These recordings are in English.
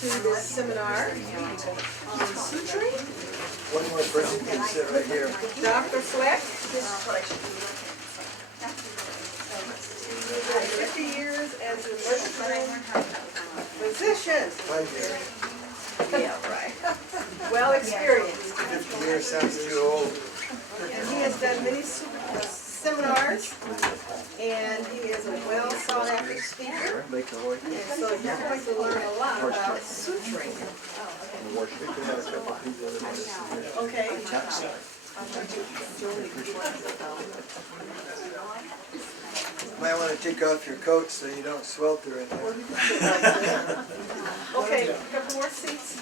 To this seminar on suturing. One more person can sit right here. Dr. Fleck. 50 years as an emergency room physician. 5 years. Yeah, right. Well experienced. 50 years sounds too old. And he has done many seminars, and he is a well sought after speaker. And so you're going to learn a lot about suturing. Okay. Might want to take off your coat so you don't swelter in there. Okay, a couple more seats.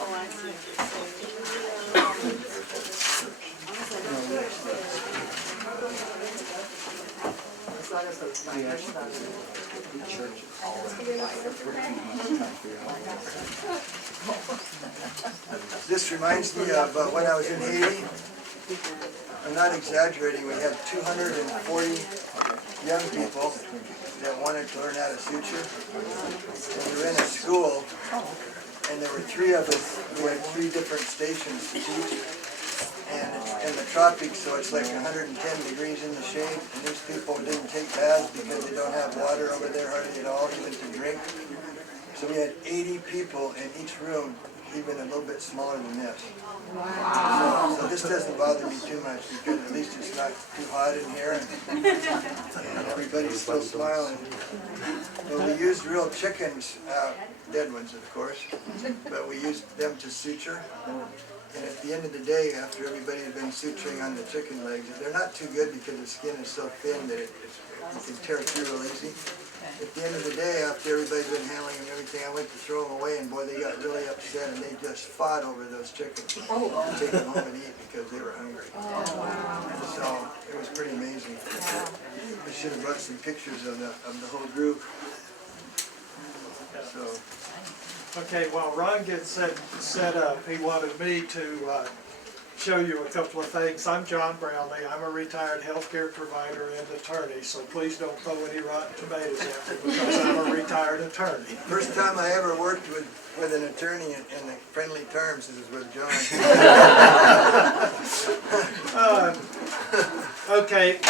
Oh, I see. This reminds me of when I was in Haiti. I'm not exaggerating, we had 240 young people that wanted to learn how to suture. And we were in a school, and there were 3 of us who had 3 different stations to teach. And it's in the tropics, so it's like 110 degrees in the shade, and these people didn't take baths because they don't have water over there hardly at all, even to drink. So we had 80 people in each room, even a little bit smaller than this. Wow. So this doesn't bother me too much because at least it's not too hot in here, and everybody's still smiling. Well, we used real chickens, dead ones of course, but we used them to suture. And at the end of the day, after everybody had been suturing on the chicken legs, they're not too good because the skin is so thin that you can tear through real easy. At the end of the day, after everybody's been handling and everything, I went to throw them away, and boy, they got really upset, and they just fought over those chickens to take them home and eat because they were hungry. So it was pretty amazing. I should have brought some pictures of the whole group. So. Okay, while Ron gets set up, he wanted me to show you a couple of things. I'm John Brownlee. I'm a retired healthcare provider and attorney, so please don't throw any rotten tomatoes at me because I'm a retired attorney. First time I ever worked with an attorney in the friendly terms is with John. Okay,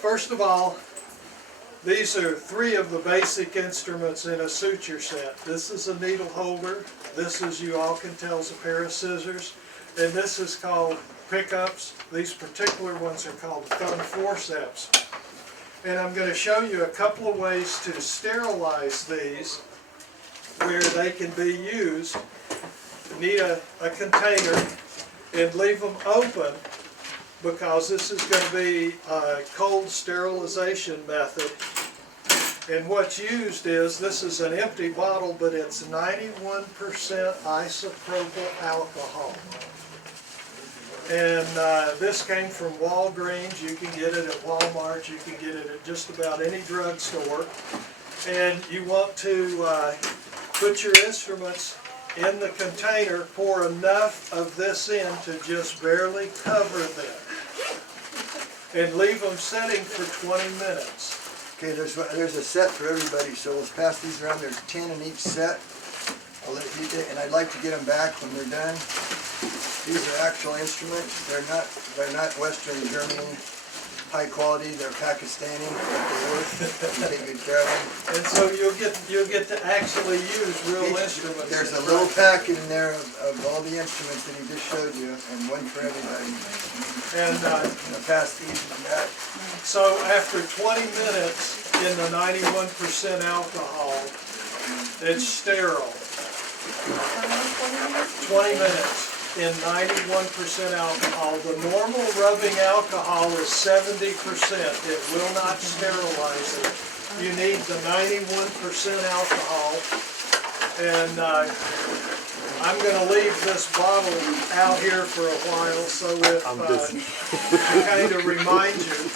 first of all, these are 3 of the basic instruments in a suture set. This is a needle holder. This, as you all can tell, is a pair of scissors. And this is called pickups. These particular ones are called thumb forceps. And I'm going to show you a couple of ways to sterilize these where they can be used. You need a container and leave them open because this is going to be a cold sterilization method. And what's used is, this is an empty bottle, but it's 91% isopropyl alcohol. And this came from Walgreens. You can get it at Walmart. You can get it at just about any drugstore. And you want to put your instruments in the container, pour enough of this in to just barely cover them. And leave them sitting for 20 minutes. Okay, there's a set for everybody, so let's pass these around. There's 10 in each set. And I'd like to get them back when they're done. These are actual instruments. They're not Western German high quality. They're Pakistani, but they work. You take good care of them. And so you'll get to actually use real instruments. There's a little packet in there of all the instruments that he just showed you, and one for everybody. And I'll pass these back. so after 20 minutes in the 91% alcohol, it's sterile. 20 minutes in 91% alcohol. The normal rubbing alcohol is 70%. It will not sterilize it. You need the 91% alcohol. And I'm going to leave this bottle out here for a while, so if to kind of remind you.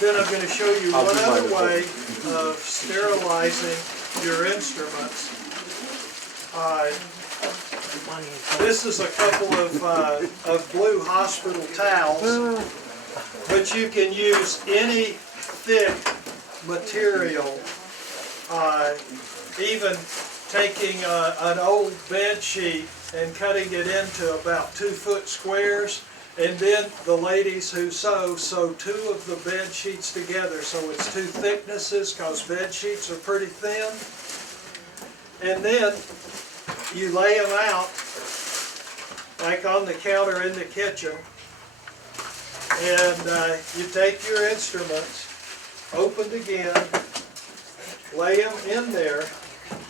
Then I'm going to show you one other way of sterilizing your instruments. This is a couple of blue hospital towels, but you can use any thick material even taking an old bed sheet and cutting it into about 2-foot squares, and then the ladies who sew 2 of the bed sheets together, so it's 2 thicknesses, because bed sheets are pretty thin. And then you lay them out like on the counter in the kitchen, and you take your instruments, opened again, lay them in there,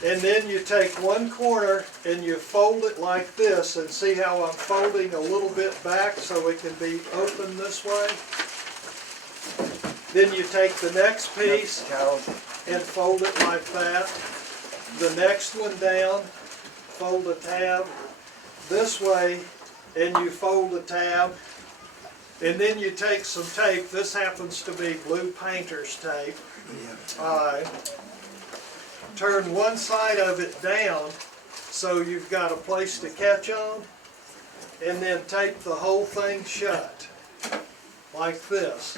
and then you take one corner and you fold it like this, and see how I'm folding a little bit back so it can be open this way. Then you take the next piece and fold it like that. The next one down, fold a tab this way, and you fold a tab. And then you take some tape. This happens to be blue painter's tape. Turn one side of it down so you've got a place to catch on, and then tape the whole thing shut like this.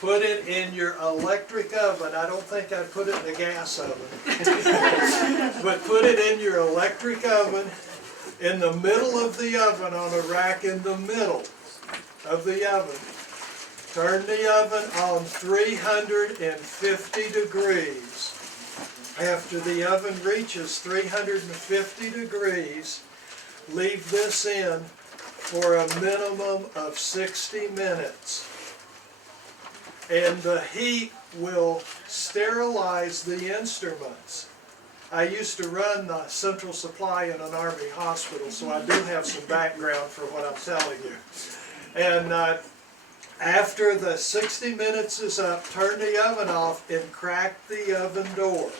Put it in your electric oven. I don't think I'd put it in a gas oven. But put it in your electric oven, in the middle of the oven, on a rack in the middle of the oven. Turn the oven on 350 degrees. After the oven reaches 350 degrees, leave this in for a minimum of 60 minutes. And the heat will sterilize the instruments. I used to run the central supply in an Army hospital, so I do have some background for what I'm telling you. And after the 60 minutes is up, turn the oven off and crack the oven door.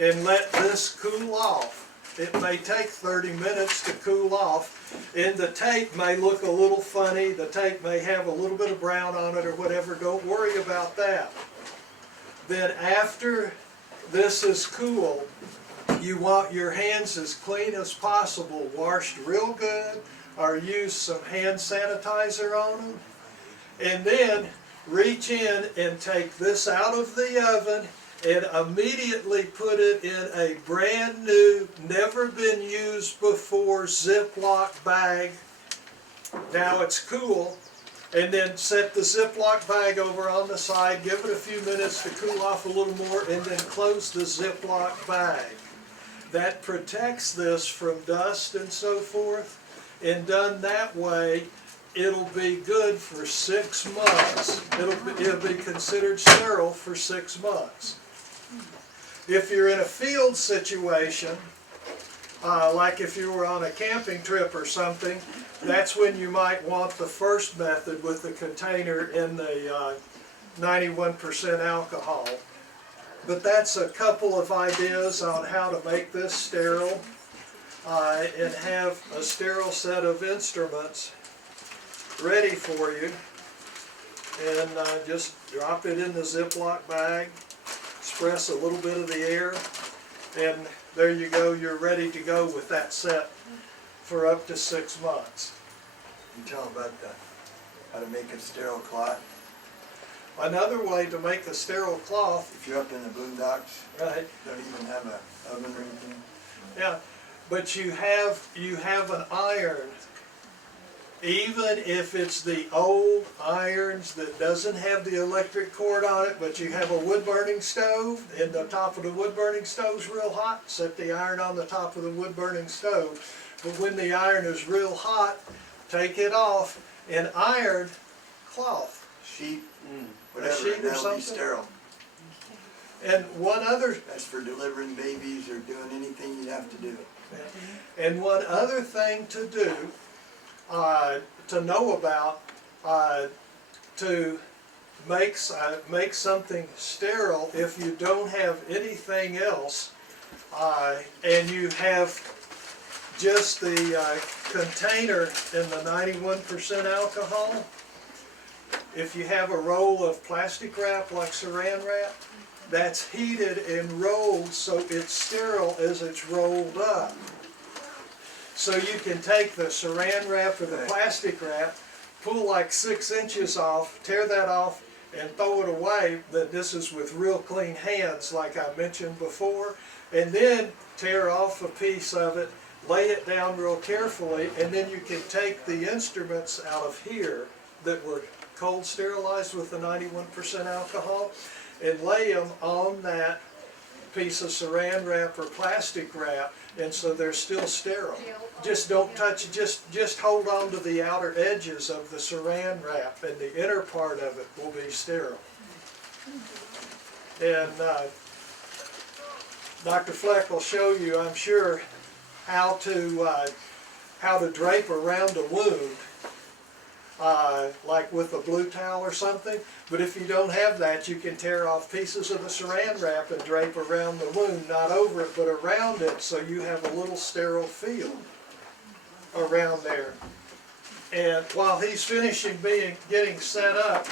And let this cool off. It may take 30 minutes to cool off, and the tape may look a little funny, the tape may have a little bit of brown on it or whatever. Don't worry about that. Then after this is cool, you want your hands as clean as possible, washed real good, or use some hand sanitizer on them. And then reach in and take this out of the oven and immediately put it in a brand new, never been used before Ziploc bag. Now it's cool. And then set the Ziploc bag over on the side, give it a few minutes to cool off a little more, and then close the Ziploc bag. That protects this from dust and so forth. And done that way, it'll be good for 6 months. It'll be considered sterile for 6 months. If you're in a field situation, like if you were on a camping trip or something, that's when you might want the first method with the container in the 91% alcohol. But that's a couple of ideas on how to make this sterile and have a sterile set of instruments ready for you. And just drop it in the Ziploc bag, express a little bit of the air, and there you go, you're ready to go with that set for up to 6 months. You tell them about how to make a sterile cloth. Another way to make a sterile cloth, If you're up in the boondocks, right? don't even have an oven or anything. Yeah, but you have an iron. Even if it's the old irons that doesn't have the electric cord on it, but you have a wood burning stove, and the top of the wood burning stove's real hot, set the iron on the top of the wood burning stove. But when the iron is real hot, take it off and iron cloth. Sheet, A whatever, sheet or that'll something? be sterile. And one other That's for delivering babies or doing anything you'd have to do. And one other thing to do, to know about, to make something sterile if you don't have anything else, and you have just the container in the 91% alcohol. If you have a roll of plastic wrap like saran wrap, that's heated and rolled so it's sterile as it's rolled up. So you can take the saran wrap or the plastic wrap, pull like 6 inches off, tear that off, and throw it away, then this is with real clean hands like I mentioned before, and then tear off a piece of it, lay it down real carefully, and then you can take the instruments out of here that were cold sterilized with the 91% alcohol and lay them on that piece of saran wrap or plastic wrap, and so they're still sterile. Just don't touch, just hold on to the outer edges of the saran wrap, and the inner part of it will be sterile. And Dr. Fleck will show you, I'm sure, how to drape around a wound, like with a blue towel or something. But if you don't have that, you can tear off pieces of the saran wrap and drape around the wound, not over it, but around it, so you have a little sterile feel around there. And while he's finishing getting set up,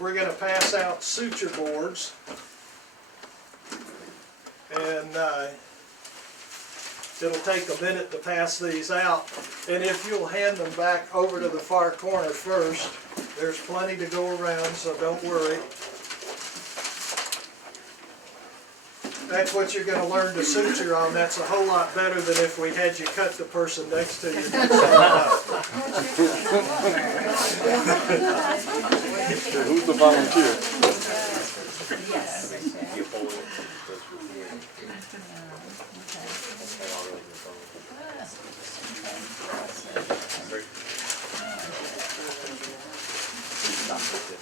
we're going to pass out suture boards. And it'll take a minute to pass these out. And if you'll hand them back over to the far corner first, there's plenty to go around, so don't worry. That's what you're going to learn to suture on. That's a whole lot better than if we had you cut the person next to you. Who's the volunteer?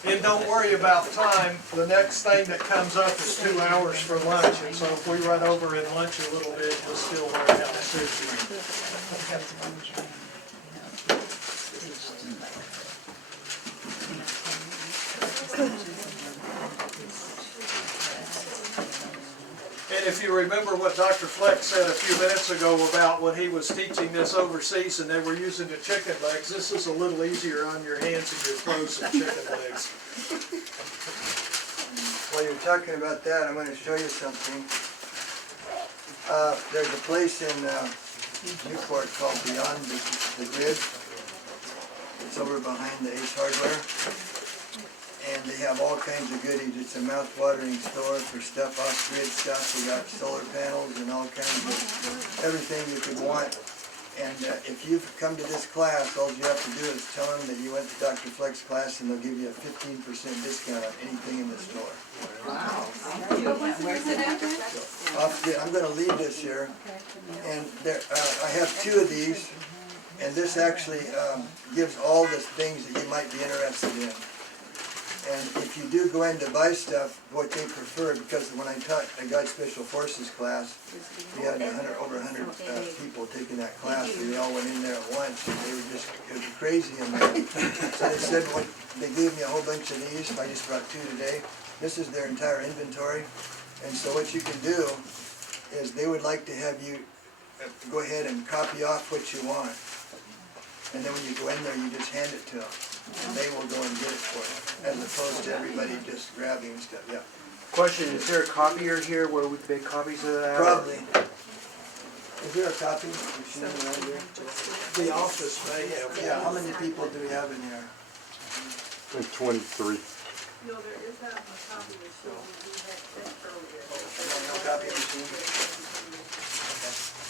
And don't worry about time. The next thing that comes up is 2 hours for lunch, and so if we run over in lunch a little bit, we'll still learn how to suture. And if you remember what Dr. Fleck said a few minutes ago about when he was teaching this overseas and they were using the chicken legs, this is a little easier on your hands and your clothes than chicken legs. While you're talking about that, I'm going to show you something. There's a place in Newport called Beyond the Grid. It's over behind the Ace Hardware. And they have all kinds of goodies. It's a mouth-watering store for stuff, off-grid stuff. We got solar panels and all kinds of everything you could want. And if you've come to this class, all you have to do is tell them that you went to Dr. Fleck's class, and they'll give you a 15% discount on anything in the store. Wow. Where's it at? I'm going to leave this here. And there, I have 2 of these, and this actually gives all the things that you might be interested in. And if you do go in to buy stuff, what they prefer, because when I taught a Guide Special Forces class, we had over 100 people taking that class, and they all went in there at once, and they were just crazy in there. So they said, well, they gave me a whole bunch of these. I just brought 2 today. This is their entire inventory. And so what you can do is they would like to have you go ahead and copy off what you want. And then when you go in there, you just hand it to them. And they will go and get it for you, as opposed to everybody just grabbing stuff. Yeah. Question, is there a copier here where we can make copies of that? Probably. Is there a copy machine around here? The office may have. Yeah, how many people do we have in here? I think 23. No, there is a copy machine we had sent earlier. No copy machine?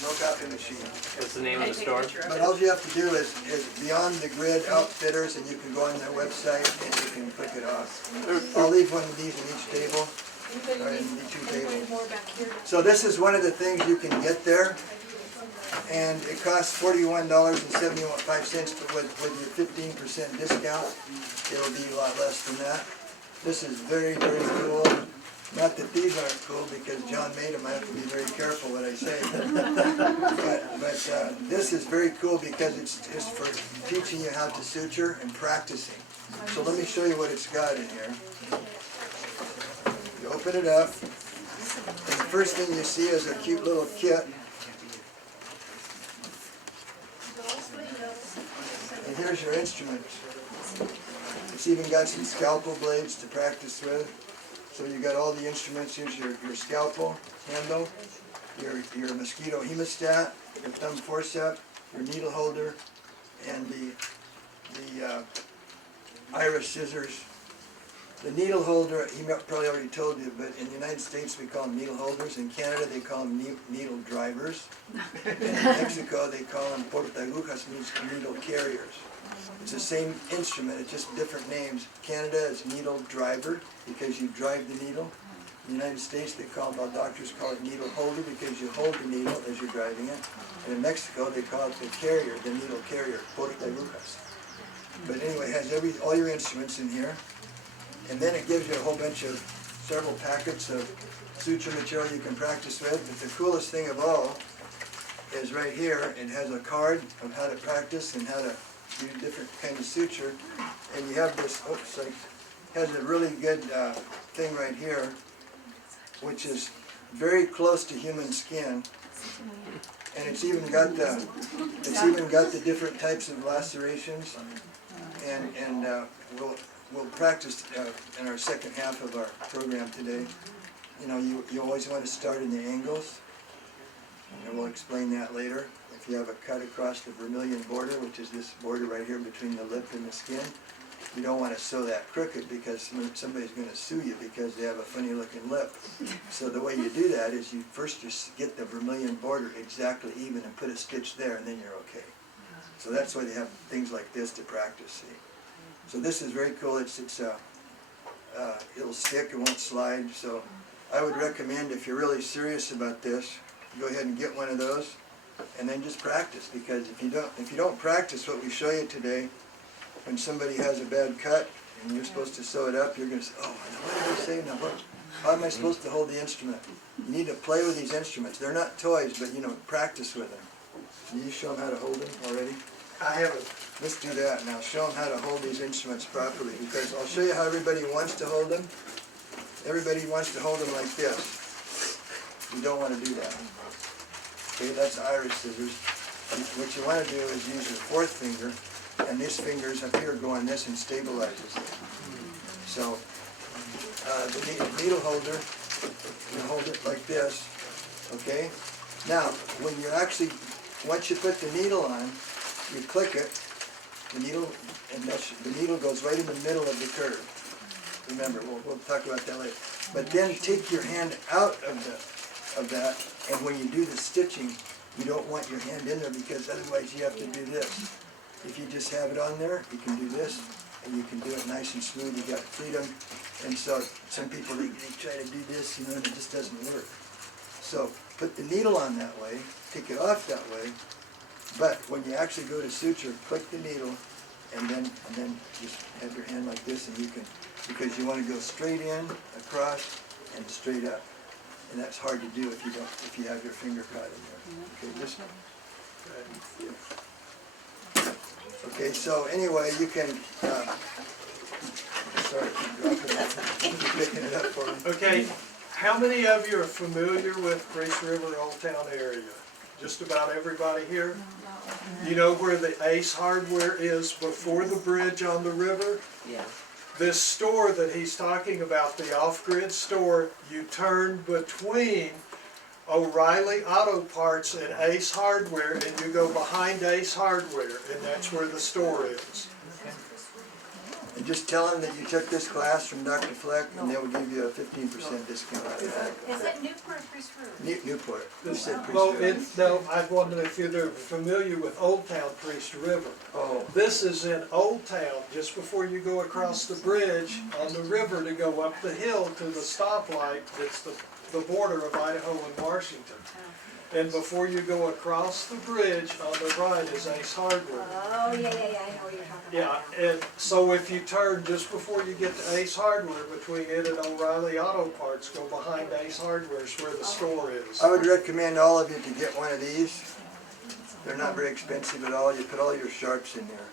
No copy machine. What's the name of the store? But all you have to do is Beyond the Grid Outfitters, and you can go on their website and you can click it off. I'll leave one of these in each table, or in the 2 tables. So this is one of the things you can get there, and it costs $41.75, but with your 15% discount, it'll be a lot less than that. This is very, very cool. Not that these aren't cool, because John made them. I have to be very careful what I say. but this is very cool because it's for teaching you how to suture and practicing. So let me show you what it's got in here. You open it up, and the first thing you see is a cute little kit. And here's your instruments. It's even got some scalpel blades to practice with. So you got all the instruments. Here's your scalpel handle, your mosquito hemostat, your thumb forceps, your needle holder, and the iris scissors The needle holder, he probably already told you, but in the United States we call them needle holders. In Canada they call them needle drivers. And in Mexico they call them portagujas, means needle carriers. It's the same instrument, it's just different names. Canada is needle driver because you drive the needle. In the United States they call it, doctors call it needle holder because you hold the needle as you're driving it. And in Mexico they call it the carrier, the needle carrier, portagujas. But anyway, it has all your instruments in here. And then it gives you a whole bunch of several packets of suture material you can practice with. But the coolest thing of all is right here. It has a card of how to practice and how to do different kinds of suture. And you have this, has a really good thing right here, which is very close to human skin. And it's even got the different types of lacerations. And we'll practice in our second half of our program today. You know, you always want to start in the angles, and we'll explain that later. If you have a cut across the vermilion border, which is this border right here between the lip and the skin, you don't want to sew that crooked because somebody's going to sue you because they have a funny looking lip. So the way you do that is you first just get the vermilion border exactly even and put a stitch there, and then you're okay. So that's why they have things like this to practice, see. So this is very cool. It'll stick, it won't slide. So I would recommend, if you're really serious about this, go ahead and get one of those and then just practice, because if you don't practice what we show you today, when somebody has a bad cut and you're supposed to sew it up, you're going to say, oh, what did I say now? How am I supposed to hold the instrument? You need to play with these instruments. They're not toys, but practice with them. Can you show them how to hold them already? I haven't. Let's do that now. Show them how to hold these instruments properly, because I'll show you how everybody wants to hold them. Everybody wants to hold them like this. You don't want to do that. Okay, that's Irish scissors. What you want to do is use your fourth finger, and this finger's up here go on this and stabilizes it. So the needle holder, you hold it like this. Okay. Now, when you once you put the needle on, you click it, the needle goes right in the middle of the curve. Remember, we'll talk about that later. But then take your hand out of that, and when you do the stitching, you don't want your hand in there, because otherwise you have to do this. If you just have it on there, you can do this, and you can do it nice and smooth. You got freedom. And so some people, they try to do this, and it just doesn't work. So put the needle on that way, take it off that way. But when you actually go to suture, click the needle, and then just have your hand like this, and you can, because you want to go straight in, across, and straight up, and that's hard to do if you have your finger caught in there. Okay, Okay, so anyway, you can. Sorry, keep picking it up for me. Okay, how many of you are familiar with Priest River Old Town area? Just about everybody here? You know where the Ace Hardware is before the bridge on the river? Yeah. This store that he's talking about, the off-grid store, you turn between O'Reilly Auto Parts and Ace Hardware, and you go behind Ace Hardware, and that's where the store is. And just tell them that you took this class from Dr. Fleck, and they will give you a 15% discount on that. Is it Newport or Priest River? Newport. You said Priest Well, River. no, I wondered if you're familiar with Old Town Priest River. Oh, This is in Old Town, just before you go across the bridge on the river to go up the hill to the stoplight. It's the border of Idaho and Washington. And before you go across the bridge on the right is Ace Hardware. Oh, yeah, I know what you're talking about. Yeah, and so if you turn just before you get to Ace Hardware, between it and O'Reilly Auto Parts, go behind Ace Hardware is where the store is. I would recommend all of you to get one of these. They're not very expensive at all. You put all your sharps in there.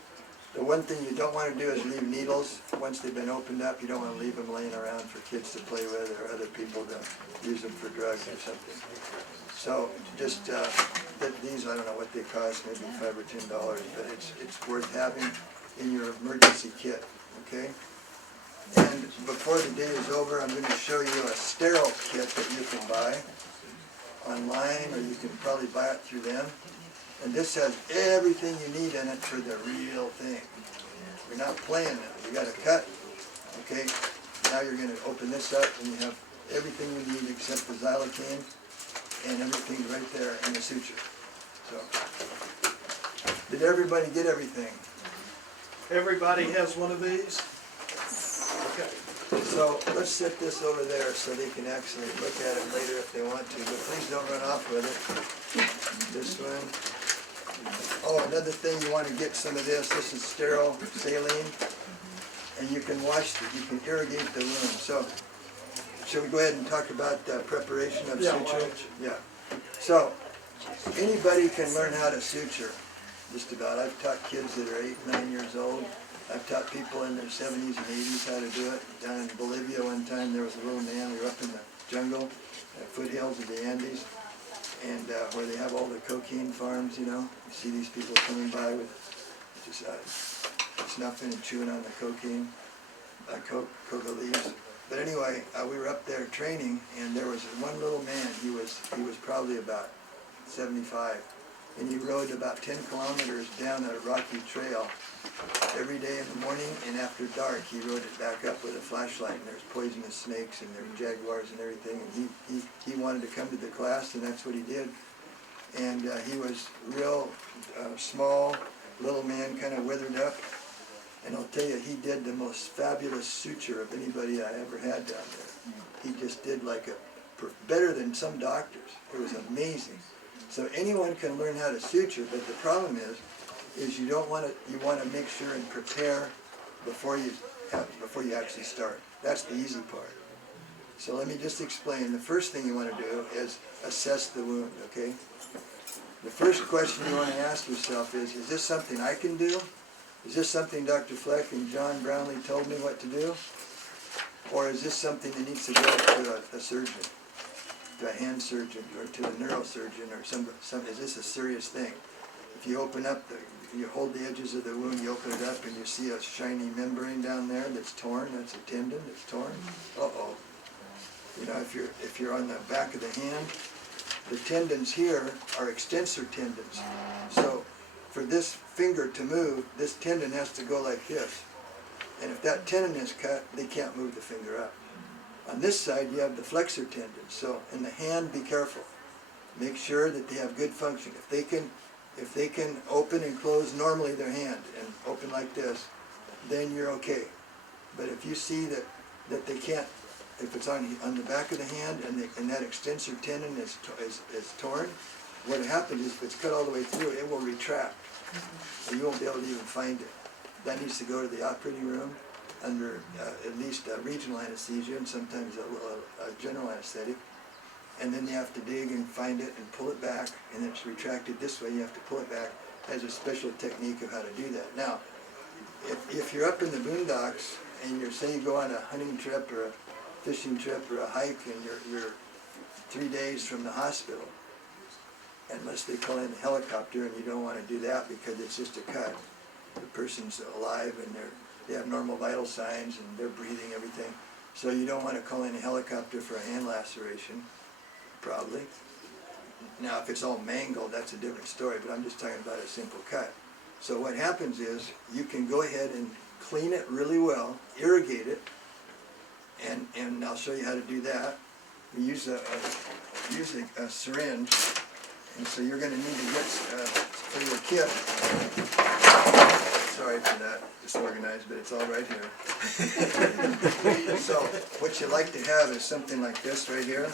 The one thing you don't want to do is leave needles. Once they've been opened up, you don't want to leave them laying around for kids to play with or other people to use them for drugs or something. So just these, I don't know what they cost, maybe $5 or $10, but it's worth having in your emergency kit, okay? And before the day is over, I'm going to show you a sterile kit that you can buy online, or you can probably buy it through them. And this has everything you need in it for the real thing. You're not playing it. You got a cut, okay? now you're gonna open this up and you have everything you need except the xylocaine and everything's right there in the suture. So, did everybody get everything? Everybody has one of these? Okay. So let's set this over there so they can actually look at it later if they want to, but please don't run off with it. This one. Oh, another thing, you want to get some of this. This is sterile saline, and you can wash it. You can irrigate the wound. So, shall we go ahead and talk about preparation of Yeah, suture? why don't you? Yeah. So, anybody can learn how to suture. Just about. I've taught kids that are 8, 9 years old. I've taught people in their 70s and 80s how to do it. Down in Bolivia one time, there was a little man. We were up in the jungle, foothills of the Andes, and where they have all the cocaine farms, you know. You see these people coming by with just snuffing and chewing on the cocaine, coca leaves. But anyway, we were up there training, and there was one little man. He was probably about 75, and he rode about 10 kilometers down a rocky trail every day in the morning, and after dark he rode it back up with a flashlight, and there's poisonous snakes and there were jaguars and everything, and he wanted to come to the class, and that's what he did. And he was real small, little man, kind of withered up, and I'll tell you, he did the most fabulous suture of anybody I ever had down there. He just did like better than some doctors. It was amazing. So anyone can learn how to suture, but the problem is you don't want to. You want to make sure and prepare before you actually start. That's the easy part. So let me just explain. The first thing you want to do is assess the wound. Okay. The first question you want to ask yourself is this something I can do? Is this something Dr. Fleck and John Brownlee told me what to do? Or is this something that needs to go to a surgeon, to a hand surgeon, or to a neurosurgeon, or some? Is this a serious thing? If you open up you hold the edges of the wound, you open it up, and you see a shiny membrane down there that's torn. That's a tendon that's torn. Uh-oh. You know, if you're on the back of the hand, the tendons here are extensor tendons. So for this finger to move, this tendon has to go like this. And if that tendon is cut, they can't move the finger up. On this side, you have the flexor tendon. So in the hand, be careful. Make sure that they have good function. If they can open and close normally their hand and open like this, then you're okay. But if you see that they can't, if it's on the back of the hand and that extensor tendon is torn, what happens is if it's cut all the way through, it will retract. And you won't be able to even find it. That needs to go to the operating room under at least regional anesthesia and sometimes a general anesthetic. And then you have to dig and find it and pull it back, and it's retracted this way. You have to pull it back. There's a special technique of how to do that. Now, if you're up in the boondocks and you go on a hunting trip or a fishing trip or a hike, and you're 3 days from the hospital, unless they call in a helicopter, and you don't want to do that because it's just a cut. The person's alive and they have normal vital signs and they're breathing everything. So you don't want to call in a helicopter for a hand laceration. Probably. Now, if it's all mangled, that's a different story, but I'm just talking about a simple cut. So what happens is you can go ahead and clean it really well, irrigate it, and I'll show you how to do that. We use a syringe, and so you're going to need to get for your kit. Sorry for that, disorganized, but it's all right here. So what you like to have is something like this right here.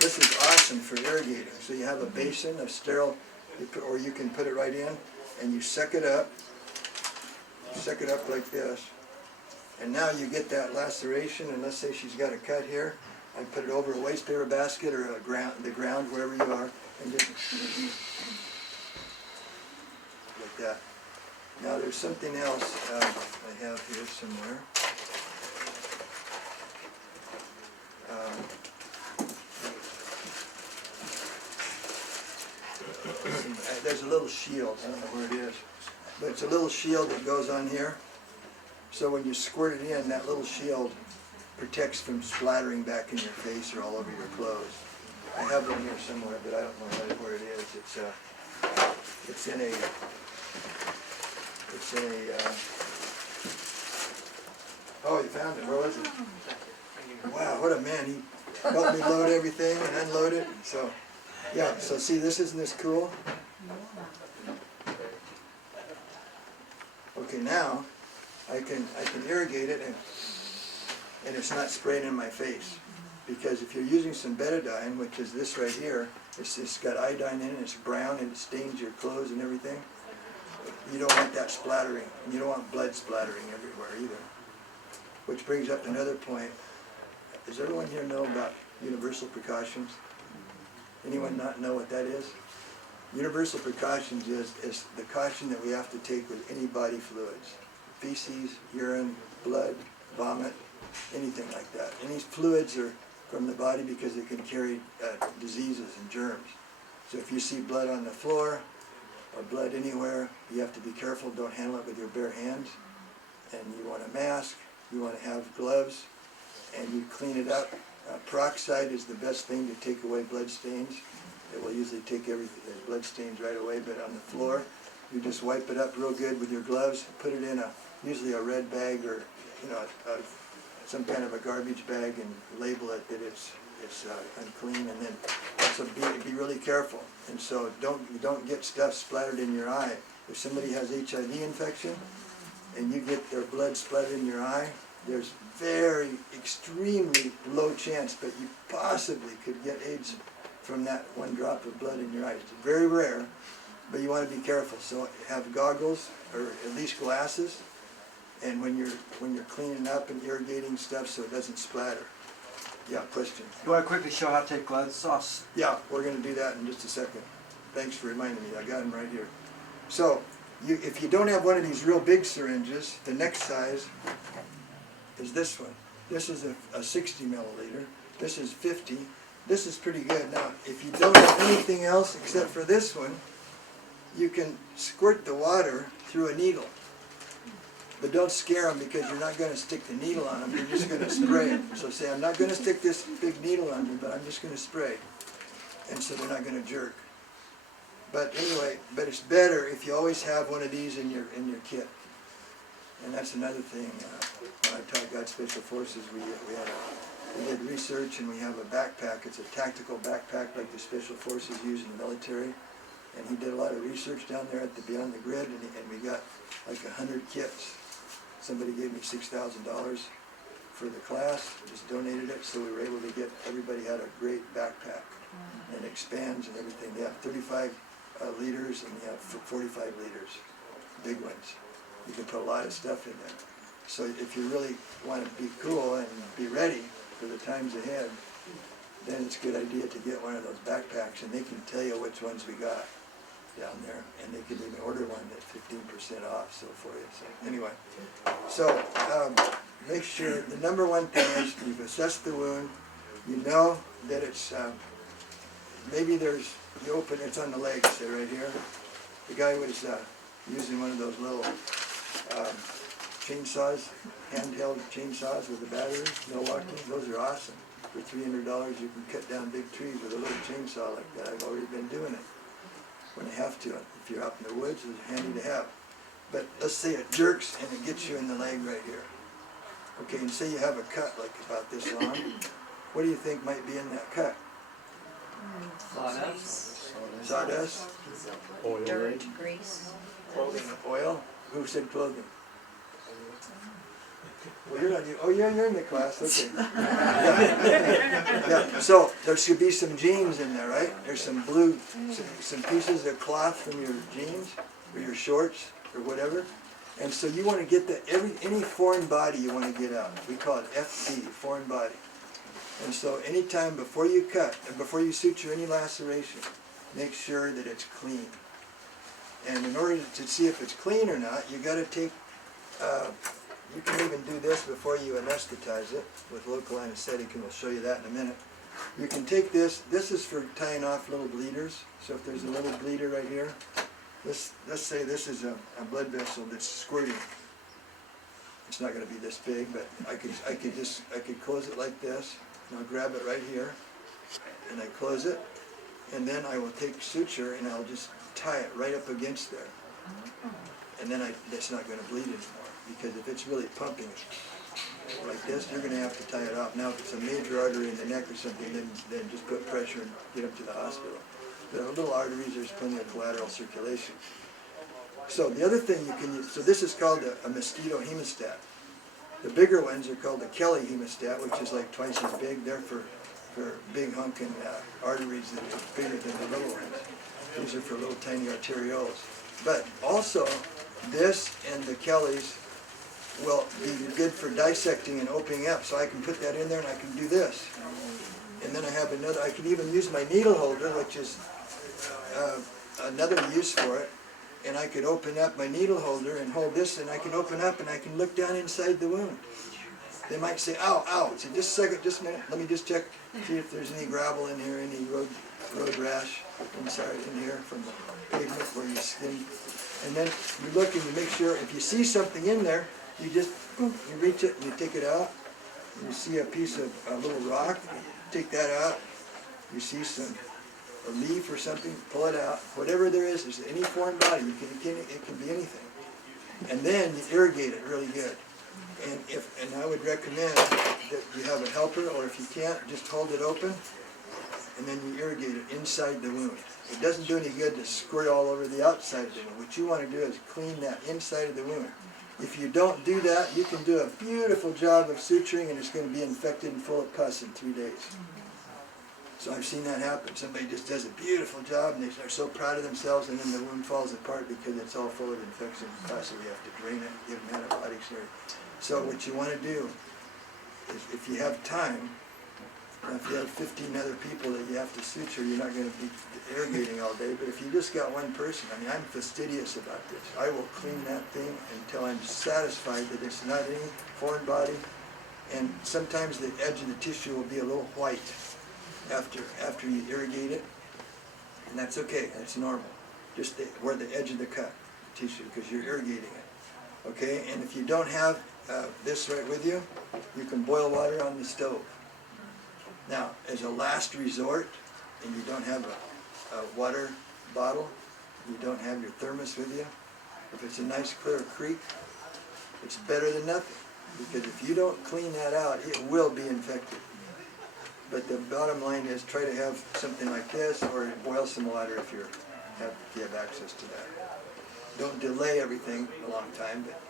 This is awesome for irrigating. So you have a basin of sterile, or you can put it right in, and you suck it up like this. And now you get that laceration, and let's say she's got a cut here, I put it over a waste paper basket or the ground, wherever you are, and just like that. Now there's something else I have here somewhere. There's a little shield, I don't know where it is, but it's a little shield that goes on here. So when you squirt it in, that little shield protects from splattering back in your face or all over your clothes. I have one here somewhere, but I don't know where it is. It's in a Oh, you found it. Where was it? Wow, what a man. He helped me load everything and unload it. So, yeah, so see, isn't this cool? Okay, now I can irrigate it and it's not spraying in my face. Because if you're using some betadine, which is this right here, it's got iodine in it, it's brown and it stains your clothes and everything. You don't want that splattering. And you don't want blood splattering everywhere either. Which brings up another point. Does everyone here know about universal precautions? Anyone not know what that is? Universal precautions is the caution that we have to take with any body fluids. Feces, urine, blood, vomit, anything like that. Any fluids are from the body because they can carry diseases and germs. So if you see blood on the floor or blood anywhere, you have to be careful. Don't handle it with your bare hands. And you want a mask, you want to have gloves, and you clean it up. Peroxide is the best thing to take away blood stains. It will usually take everything, blood stains right away, but on the floor, you just wipe it up real good with your gloves, put it in usually a red bag or some kind of a garbage bag, and label it that it's unclean, and then so be really careful. And so don't get stuff splattered in your eye. If somebody has HIV infection and you get their blood splattered in your eye, there's very extremely low chance, but you possibly could get AIDS from that one drop of blood in your eye. It's very rare, but you want to be careful. So have goggles or at least glasses, and when you're cleaning up and irrigating stuff so it doesn't splatter. Yeah, question. You want to quickly show how to take gloves off? Yeah, we're going to do that in just a second. Thanks for reminding me. I got them right here. So if you don't have one of these real big syringes, the next size is this one. This is a 60 milliliter. This is 50. This is pretty good. Now, if you don't have anything else except for this one, you can squirt the water through a needle. But don't scare them because you're not going to stick the needle on them. You're just going to spray it. So say, I'm not going to stick this big needle on you, but I'm just going to spray. And so they're not going to jerk. But anyway, but it's better if you always have one of these in your kit. And that's another thing. When I taught God Special Forces, we did research, and we have a backpack. It's a tactical backpack like the Special Forces use in the military. And he did a lot of research down there at the Beyond the Grid, and we got like 100 kits. Somebody gave me $6,000 for the class, just donated it, so we were able to get, everybody had a great backpack. And it expands and everything. They have 35 liters, and they have 45 liters, big ones. You can put a lot of stuff in there. So if you really want to be cool and be ready for the times ahead, then it's a good idea to get one of those backpacks, and they can tell you which ones we got down there, and they can even order one at 15% off, so for you. So anyway, so make sure the number one thing is you've assessed the wound. You know that it's maybe you open, it's on the leg, say right here. The guy was using one of those little chainsaws, handheld chainsaws with a battery, Milwaukee. Those are awesome. For $300, you can cut down big trees with a little chainsaw like that. I've already been doing it when I have to. If you're out in the woods, it's handy to have. But let's say it jerks and it gets you in the leg right here. Okay, and say you have a cut like about this long. What do you think might be in that cut? Sawdust? Oil, Dirt, grease. Clothing. Oil? Who said clothing? Well, you're not. You're in the class. Okay. Yeah. So there should be some jeans in there, right? There's some blue, some pieces of cloth from your jeans or your shorts or whatever. And so you want to get any foreign body you want to get out. We call it FB, foreign body. And so anytime before you cut and before you suture any laceration, make sure that it's clean. And in order to see if it's clean or not, you got to take. You can even do this before you anesthetize it with local anesthetic, and we'll show you that in a minute. You can take this. This is for tying off little bleeders. So if there's a little bleeder right here, let's say this is a blood vessel that's squirting. It's not going to be this big, but I could close it like this. And I'll grab it right here, and I close it, and then I will take suture and I'll just tie it right up against there. And then it's not going to bleed anymore, because if it's really pumping, like this, you're gonna have to tie it off. Now, if it's a major artery in the neck or something, then just put pressure and get them to the hospital. The little arteries, there's plenty of collateral circulation. So the other thing you can use, so this is called a mosquito hemostat. The bigger ones are called the Kelly hemostat, which is like twice as big. They're for big hunking arteries that are bigger than the little ones. These are for little tiny arterioles. But also, this and the Kellys will be good for dissecting and opening up. So I can put that in there and I can do this. And then I have another, I can even use my needle holder, which is another use for it. And I could open up my needle holder and hold this, and I can open up and I can look down inside the wound. They might say, ow, ow. So just a second, just a minute. Let me just check, see if there's any gravel in here, any road rash inside in here from the pavement where you skinned. And then you look and you make sure, if you see something in there, you just, you reach it and you take it out. You see a piece of a little rock, take that out. You see a leaf or something, pull it out. Whatever there is, there's any foreign body, it can be anything. And then you irrigate it really good. And I would recommend that you have a helper, or if you can't, just hold it open, and then you irrigate it inside the wound. It doesn't do any good to squirt all over the outside of the wound. What you want to do is clean that inside of the wound. If you don't do that, you can do a beautiful job of suturing, and it's going to be infected and full of pus in 3 days. So I've seen that happen. Somebody just does a beautiful job, and they're so proud of themselves, and then the wound falls apart because it's all full of infection and pus, so you have to drain it and give them antibiotics. So what you want to do is, if you have time, if you have 15 other people that you have to suture, you're not going to be irrigating all day. But if you just got one person, I mean, I'm fastidious about this. I will clean that thing until I'm satisfied that it's not any foreign body. And sometimes the edge of the tissue will be a little white after you irrigate it, and that's okay. That's normal. Just where the edge of the cut tissue, because you're irrigating it. Okay, and if you don't have this right with you, you can boil water on the stove. Now, as a last resort, and you don't have a water bottle, you don't have your thermos with you, if it's a nice clear creek, it's better than nothing. Because if you don't clean that out, it will be infected. But the bottom line is, try to have something like this, or boil some water if you have access to that. Don't delay everything a long time, but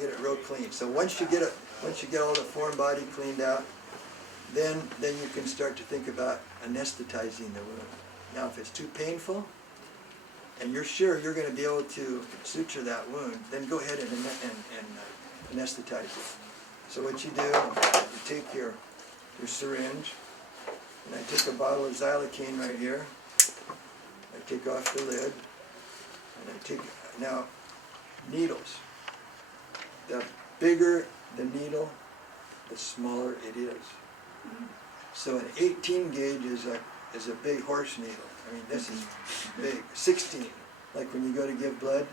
get it real clean. So once you get all the foreign body cleaned out, then you can start to think about anesthetizing the wound. Now, if it's too painful, and you're sure you're going to be able to suture that wound, then go ahead and anesthetize it. So what you do, you take your syringe, and I take a bottle of xylocaine right here. I take off the lid, and I take, now, needles. The bigger the needle, the smaller it is. So an 18 gauge is a big horse needle. I mean, this is big. 16, like when you go to give blood,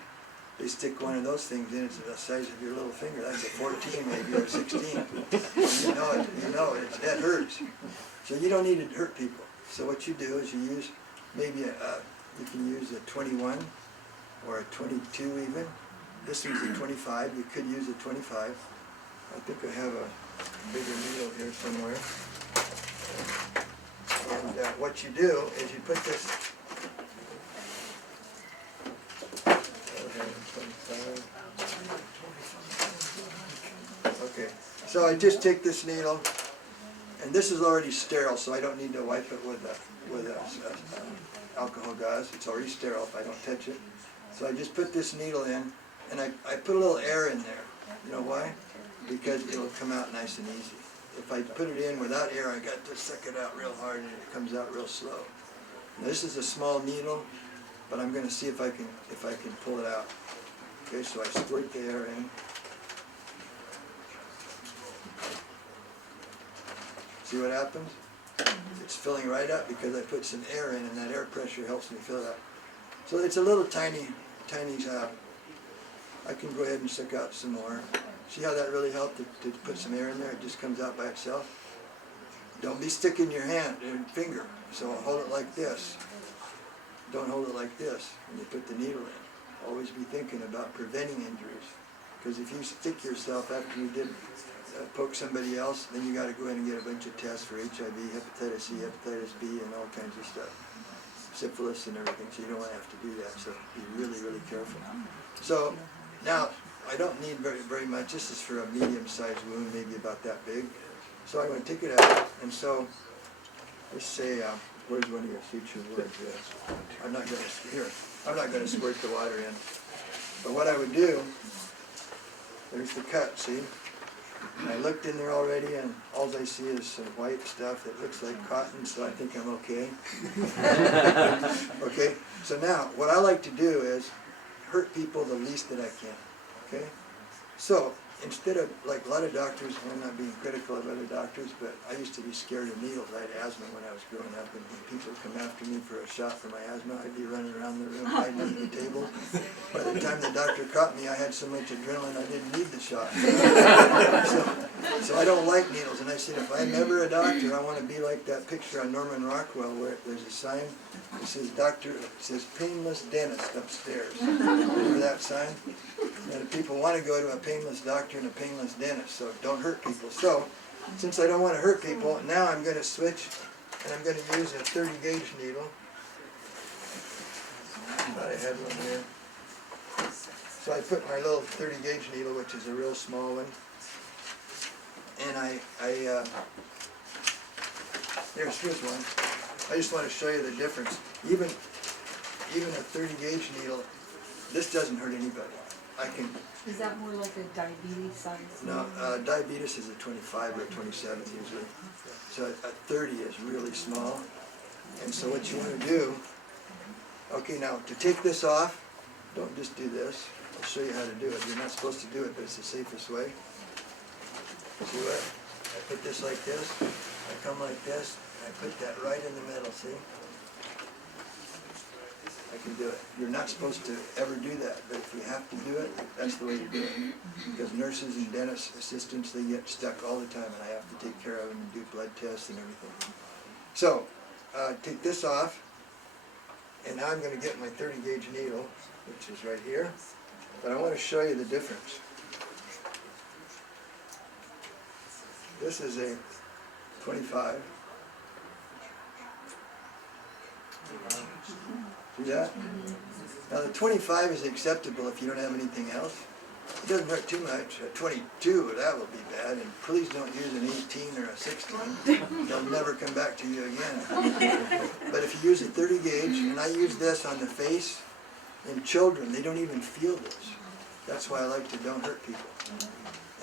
they stick one of those things in. It's the size of your little finger. That's a 14 maybe, or 16. You know it. That hurts. So you don't need to hurt people. So what you do is you use maybe you can use a 21 or a 22 even. This one's a 25. You could use a 25. I think I have a bigger needle here somewhere. And what you do is you put this. Okay, so I just take this needle, and this is already sterile, so I don't need to wipe it with alcohol gauze. It's already sterile if I don't touch it. So I just put this needle in, and I put a little air in there. You know why? Because it'll come out nice and easy. If I put it in without air, I got to suck it out real hard, and it comes out real slow. Now, this is a small needle, but I'm going to see if I can pull it out. Okay, so I squirt the air in. See what happens? It's filling right up because I put some air in, and that air pressure helps me fill it up. So it's a little tiny. I can go ahead and suck out some more. See how that really helped to put some air in there? It just comes out by itself. Don't be sticking your hand and finger. So hold it like this. Don't hold it like this when you put the needle in. Always be thinking about preventing injuries. Because if you stick yourself after you did poke somebody else, then you gotta go in and get a bunch of tests for HIV, hepatitis C, hepatitis B, and all kinds of stuff. Syphilis and everything, so you don't wanna have to do that, so be really, really careful. So, now, I don't need very much. This is for a medium-sized wound, maybe about that big. So I'm gonna take it out, and so, let's say, where's one of your suture words? I'm not gonna squirt the water in. But what I would do, there's the cut, see? And I looked in there already, and all I see is some white stuff that looks like cotton, so I think I'm okay. Okay, so now, what I like to do is hurt people the least that I can, okay? So, instead of, like a lot of doctors, and I'm not being critical of other doctors, but I used to be scared of needles. I had asthma when I was growing up, and when people would come after me for a shot for my asthma, I'd be running around the room hiding under the table. By the time the doctor caught me, I had so much adrenaline I didn't need the shot. So I don't like needles, and I said, if I'm ever a doctor, I want to be like that picture on Norman Rockwell where there's a sign, it says painless dentist upstairs. Remember that sign? And people want to go to a painless doctor and a painless dentist, so don't hurt people. So, since I don't want to hurt people, now I'm going to switch, and I'm going to use a 30 gauge needle. Thought I had one here. So I put my little 30 gauge needle, which is a real small one, and here's one. I just want to show you the difference. Even a 30 gauge needle, this doesn't hurt anybody. Is that more like a diabetes size? No, diabetes is a 25 or a 27 usually. So a 30 is really small. And so what you want to do, okay, now to take this off, don't just do this. I'll show you how to do it. You're not supposed to do it, but it's the safest way. See what? I put this like this, I come like this, and I put that right in the middle, see? I can do it. You're not supposed to ever do that, but if you have to do it, that's the way to do it. Because nurses and dentist assistants, they get stuck all the time, and I have to take care of them and do blood tests and everything. So, take this off, and now I'm going to get my 30 gauge needle, which is right here, but I want to show you the difference. This is a 25. See that? Now the 25 is acceptable if you don't have anything else. It doesn't hurt too much. A 22, that will be bad. And please don't use an 18 or a 16. They'll never come back to you again. But if you use a 30 gauge, and I use this on the face, in children, they don't even feel this. That's why I like to don't hurt people.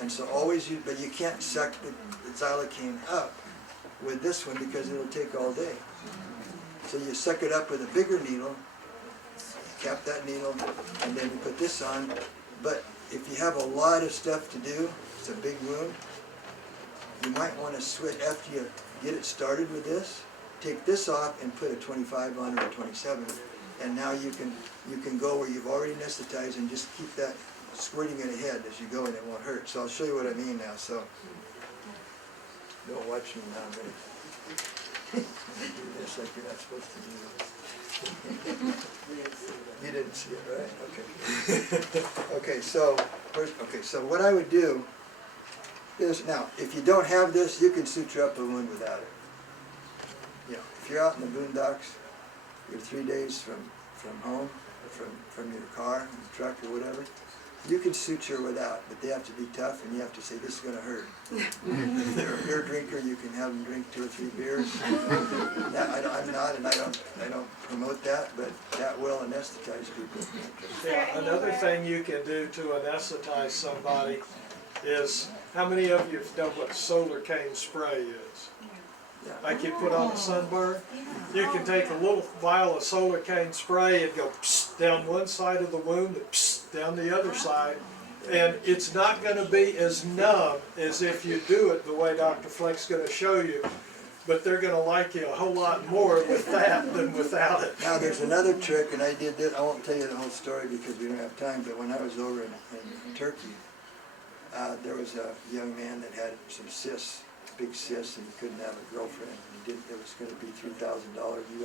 And so always use, but you can't suck the xylocaine up with this one because it'll take all day. So you suck it up with a bigger needle, cap that needle, and then you put this on. But if you have a lot of stuff to do, it's a big wound, you might want to switch after you get it started with this. Take this off and put a 25 on or a 27, and now you can go where you've already anesthetized and just keep that squirting it ahead as you go, and it won't hurt. So I'll show you what I mean now. So don't watch me now. I'm going to do this like you're not supposed to do. You didn't see it, right? Okay. So what I would do is, now, if you don't have this, you can suture up a wound without it. You know, if you're out in the boondocks, you're 3 days from home, from your car, your truck, or whatever, you can suture without, but they have to be tough, and you have to say, this is going to hurt. If they're a beer drinker, you can have them drink 2 or 3 beers. I'm not, and I don't promote that, but that will anesthetize people. Yeah, another thing you can do to anesthetize somebody is, how many of you have done what solar cane spray is? Yeah. Like you put on a sunburn, you can take a little vial of solar cane spray and go psst down one side of the wound and psst down the other side, and it's not going to be as numb as if you do it the way Dr. Fleck's going to show you, but they're going to like you a whole lot more with that than without it. Now there's another trick, and I did this. I won't tell you the whole story because we don't have time, but when I was over in Turkey, there was a young man that had some cysts, big cysts, and he couldn't have a girlfriend. It was going to be $3,000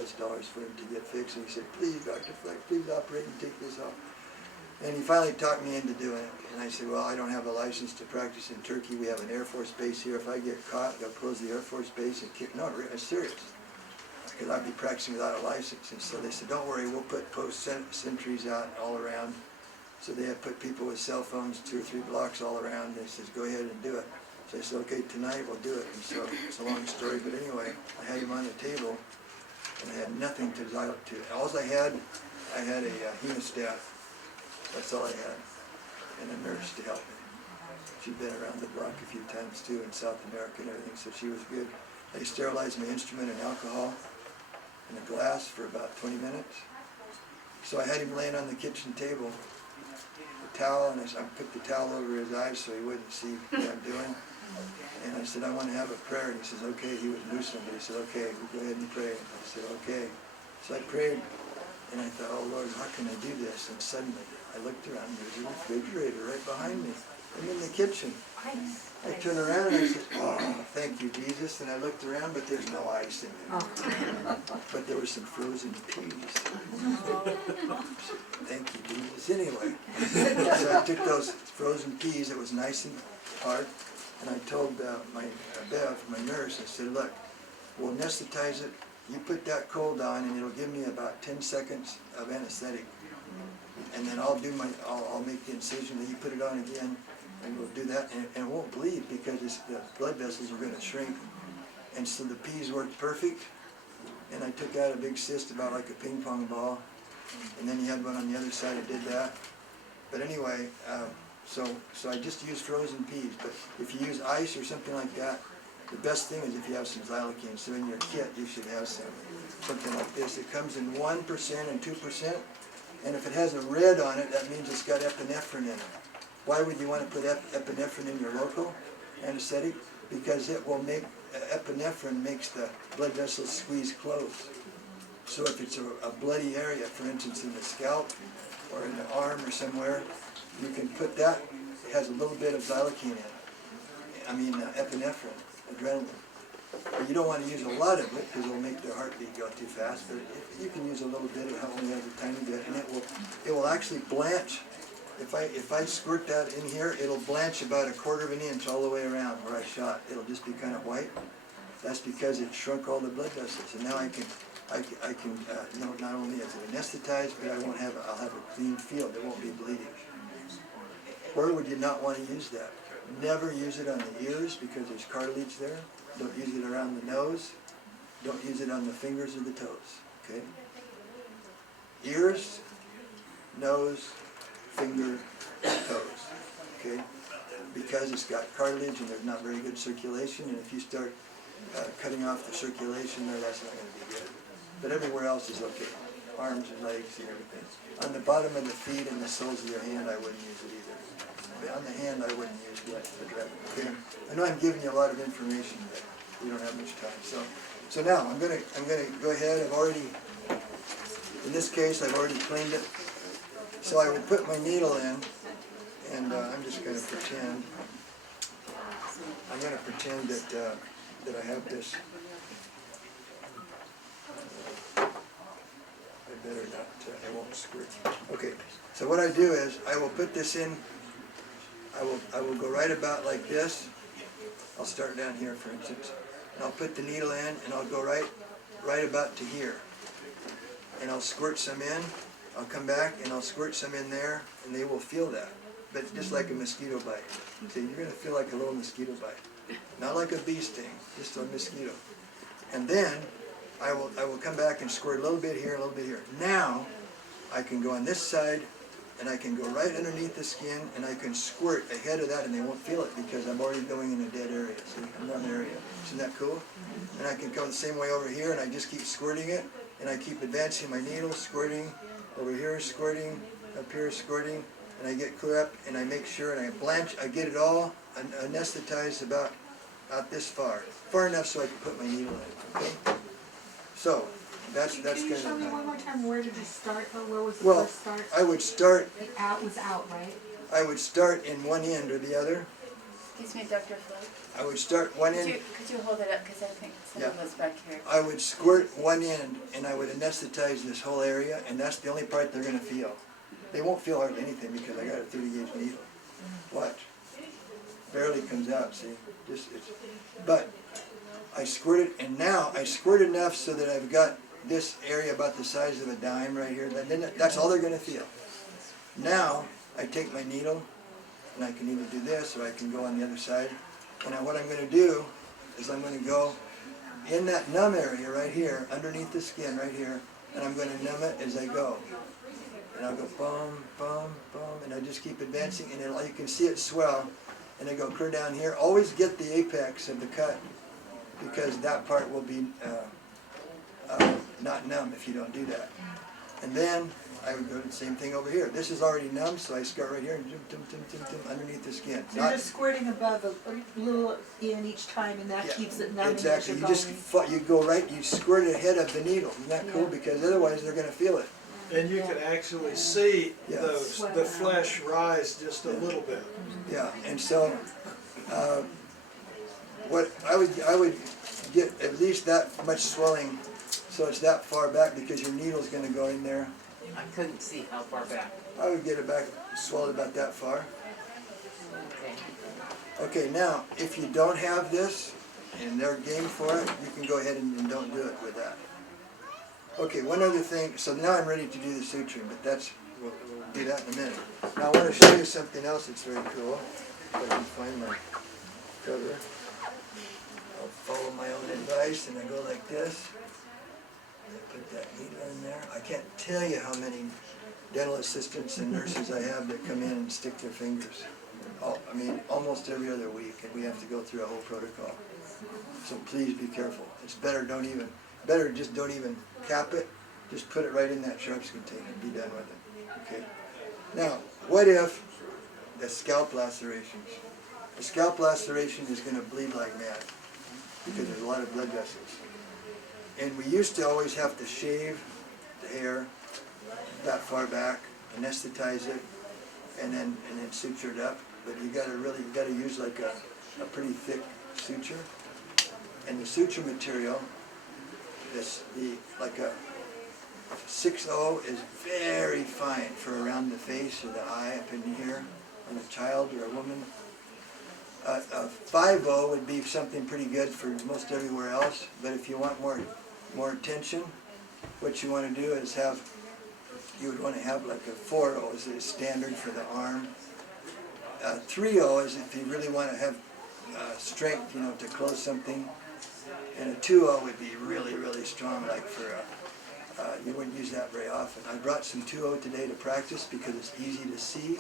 US dollars for him to get fixed, and he said, please, Dr. Fleck, please operate and take this off. And he finally talked me into doing it. And I said, well, I don't have a license to practice in Turkey. We have an Air Force base here. If I get caught, they'll close the Air Force base and kick. No, I'm serious. Because I'd be practicing without a license. And so they said, don't worry, we'll put post sentries out all around. So they had put people with cell phones 2 or 3 blocks all around. They said, go ahead and do it. So I said, okay, tonight we'll do it. And so it's a long story, but anyway, I had him on the table, and I had nothing to xylate to. All I had a hemostat. That's all I had, and a nurse to help me. She'd been around the block a few times too in South America and everything, so she was good. They sterilized my instrument and alcohol in a glass for about 20 minutes. So I had him laying on the kitchen table, a towel, and I put the towel over his eyes so he wouldn't see what I'm doing. And I said, I want to have a prayer. And he says, okay. He was Muslim, but he said, okay, we'll go ahead and pray. And I said, okay. So I prayed, and I thought, oh Lord, how can I do this? And suddenly, I looked around, and there's a refrigerator right behind me. I'm in the kitchen. I turned around and I said, oh, thank you, Jesus. And I looked around, but there's no ice in there. But there were some frozen peas. Thank you, Jesus. Anyway, so I took those frozen peas, it was nice and hard, and I told Bev, my nurse, I said, look, we'll anesthetize it. You put that cold on, and it'll give me about 10 seconds of anesthetic. And then I'll make the incision, and you put it on again, and we'll do that, and it won't bleed because the blood vessels are going to shrink. And so the peas worked perfect, and I took out a big cyst about like a ping pong ball, and then you had one on the other side that did that. But anyway, so I just used frozen peas, but if you use ice or something like that, the best thing is if you have some xylokine. So in your kit, you should have something like this. It comes in 1% and 2%, and if it has a red on it, that means it's got epinephrine in it. Why would you want to put epinephrine in your local anesthetic? Because it will make, epinephrine makes the blood vessels squeeze closed. So if it's a bloody area, for instance in the scalp or in the arm or somewhere, you can put that, it has a little bit of xylokine in it. I mean epinephrine, adrenaline. But you don't want to use a lot of it because it will make the heartbeat go too fast. But if you can use a little bit, it only has a tiny bit, and it will actually blanch. If I squirt that in here, it'll blanch about 1/4 of an inch all the way around where I shot. It'll just be kind of white. That's because it shrunk all the blood vessels, and now I can not only is it anesthetized, but I'll have a clean field. It won't be bleeding. Where would you not want to use that? Never use it on the ears because there's cartilage there. Don't use it around the nose. Don't use it on the fingers or the toes. Okay? Ears, nose, finger, toes. Okay? Because it's got cartilage and there's not very good circulation, and if you start cutting off the circulation there, that's not going to be good. But everywhere else is okay. Arms and legs and everything. On the bottom of the feet and the soles of your hand, I wouldn't use it either. But on the hand, I wouldn't use the drug. Okay? I know I'm giving you a lot of information, but we don't have much time. So now I'm gonna go ahead. In this case, I've already cleaned it. So I will put my needle in, and I'm just gonna pretend. I'm gonna pretend that I have this. I better not. I won't squirt. Okay. So what I do is I will put this in. I will go right about like this. I'll start down here, for instance, and I'll put the needle in, and I'll go right about to here, and I'll squirt some in. I'll come back and I'll squirt some in there, and they will feel that, but just like a mosquito bite. So you're going to feel like a little mosquito bite, not like a bee sting, just a mosquito. And then I will come back and squirt a little bit here, a little bit here. Now I can go on this side, and I can go right underneath the skin, and I can squirt ahead of that, and they won't feel it because I'm already going in a dead area. See, I'm one area. Isn't that cool? And I can go the same way over here, and I just keep squirting it, and I keep advancing my needle, squirting, over here squirting, up here squirting, and I get clear up, and I make sure, and I blanch, I get it all anesthetized about this far enough so I can put my needle in. Okay? So that's Can you show me one more time, where did you start, or where was the well, first start? I would start. It was out, right? I would start in one end or the other. Excuse me, Dr. Fleck. I would start one end. Could you hold it up, because I think someone was back here. I would squirt one end, and I would anesthetize this whole area, and that's the only part they're going to feel. They won't feel hardly anything because I got a 30 gauge needle. Watch. Barely comes out, see? But I squirted, and now I squirt enough so that I've got this area about the size of a dime right here. That's all they're going to feel. Now I take my needle, and I can either do this or I can go on the other side. And what I'm going to do is I'm going to go in that numb area right here, underneath the skin right here, and I'm going to numb it as I go. And I'll go boom, boom, boom, and I just keep advancing, and you can see it swell. And I go clear down here. Always get the apex of the cut, because that part will be not numb if you don't do that. And then I would go to the same thing over here. This is already numb, so I start right here and underneath the skin. So you're just squirting above a little in each time, and that keeps it numb. Exactly. You go right. You squirt it ahead of the needle. Isn't that cool? Because otherwise they're going to feel it. And you can actually see the flesh rise just a little bit. Yeah, and so what I would get at least that much swelling, so it's that far back, because your needle's going to go in there. I couldn't see how far back. I would get it back, swelled about that far. Okay. Okay, now if you don't have this and they're game for it, you can go ahead and don't do it with that. Okay, one other thing. So now I'm ready to do the suturing, but we'll do that in a minute. Now I want to show you something else that's very cool. If I can find my cover. I'll follow my own advice, and I go like this. I put that needle in there. I can't tell you how many dental assistants and nurses I have that come in and stick their fingers. I mean, almost every other week, and we have to go through a whole protocol. So please be careful. It's better just don't even cap it. Just put it right in that sharps container and be done with it. Okay. Now, what if the scalp lacerations? The scalp laceration is going to bleed like mad because there's a lot of blood vessels. And we used to always have to shave the hair that far back, anesthetize it, and then suture it up. But you got to use like a pretty thick suture. And the suture material, like a 6-0 is very fine for around the face or the eye up in here on a child or a woman. A 5-0 would be something pretty good for most everywhere else. But if you want more attention, what you want to do is you would want to have like a 4-0 is a standard for the arm. 3-0 is if you really want to have strength, to close something. And a 2-0 would be really, really strong, like for you wouldn't use that very often. I brought some 2-0 today to practice because it's easy to see,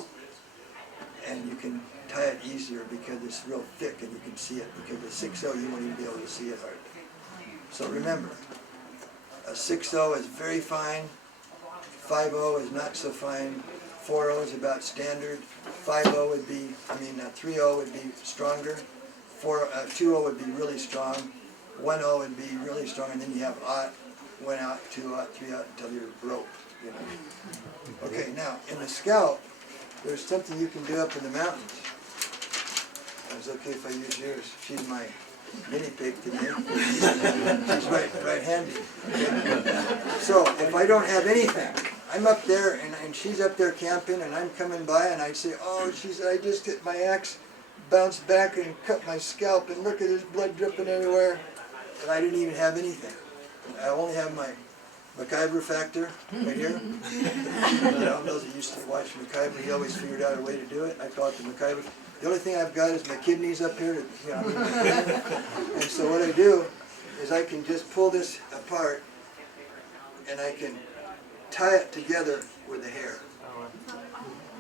and you can tie it easier because it's real thick and you can see it. Because the 6-0 you won't even be able to see it hardly. So remember, a 6-0 is very fine, 5-0 is not so fine, 4-0 is about standard, 5-0 would be, 3-0 would be stronger, 2-0 would be really strong, 1-0 would be really strong, and then you have 1 out, 2 out, 3 out until you're broke. Okay, now in the scalp, there's something you can do up in the mountains. It's okay if I use yours. She's my guinea pig today. She's right handy. Okay? So if I don't have anything, I'm up there and she's up there camping, and I'm coming by and I say, oh, I just hit my axe, bounced back and cut my scalp, and look at this blood dripping everywhere. And I didn't even have anything. I only have my MacIver factor right here. Those that used to watch MacIver, he always figured out a way to do it. I call it the MacIver. The only thing I've got is my kidneys up here. And so what I do is I can just pull this apart and I can tie it together with the hair,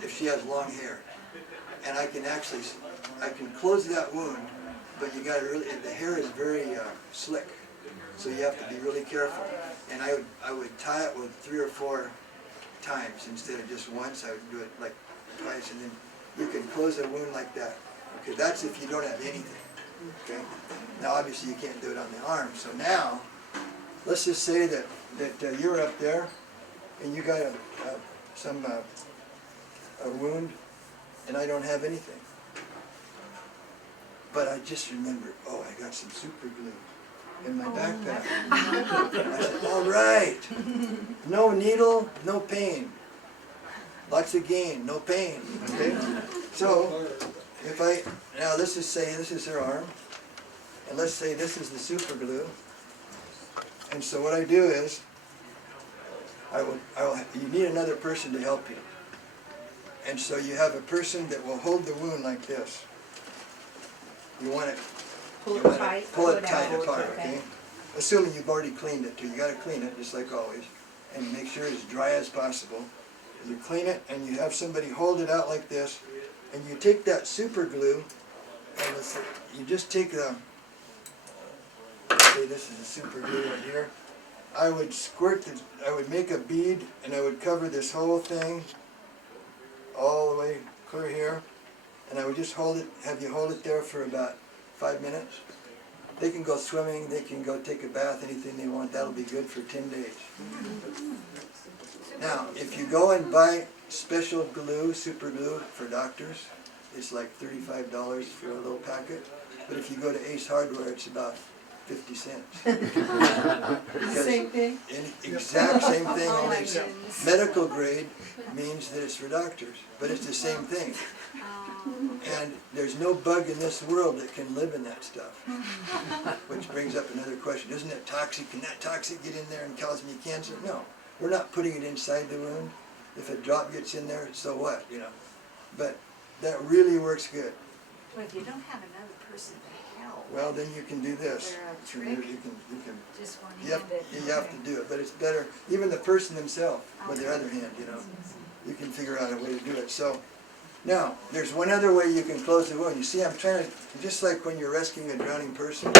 if she has long hair. And I can close that wound, but you got to the hair is very slick, so you have to be really careful. And I would tie it with 3 or 4 times instead of just once. I would do it like twice, and then you can close a wound like that. Okay, that's if you don't have anything. Okay. Now obviously you can't do it on the arm. So now, let's just say that you're up there, and you got a wound, and I don't have anything. But I just remembered, oh, I got some super glue in my backpack. I said, all right, no needle, no pain. Lots of gain, no pain, okay? So, now this is her arm, and let's say this is the super glue. And so what I do is, you need another person to help you. And so you have a person that will hold the wound like this. You want to Pull it tight. pull it tight out. apart, okay? Assuming you've already cleaned it too. You gotta clean it, just like always, and make sure it's dry as possible. You clean it, and you have somebody hold it out like this, and you take that super glue, and you just take the, say this is the super glue right here. I would I would make a bead, and I would cover this whole thing all the way clear here, and I would just have you hold it there for about 5 minutes. They can go swimming, they can go take a bath, anything they want. That'll be good for 10 days. Now, if you go and buy special glue, super glue for doctors, it's like $35 for a little packet. But if you go to Ace Hardware, it's about 50 cents. Same thing? Exact same thing, only medical grade means that it's for doctors, but it's the same thing. And there's no bug in this world that can live in that stuff. Which brings up another question. Isn't it toxic? Can that toxic get in there and cause me cancer? No. We're not putting it inside the wound. If a drop gets in there, so what, you know? But that really works good. But if you don't have another person to help, Well, then you can do this. is there a You trick? can Just one You have, handed. you have to do it, but it's better, even the person themselves, with their other hand, you know, you can figure out a way to do it. So, now, there's one other way you can close the wound. You see, I'm trying to, just like when you're rescuing a drowning person,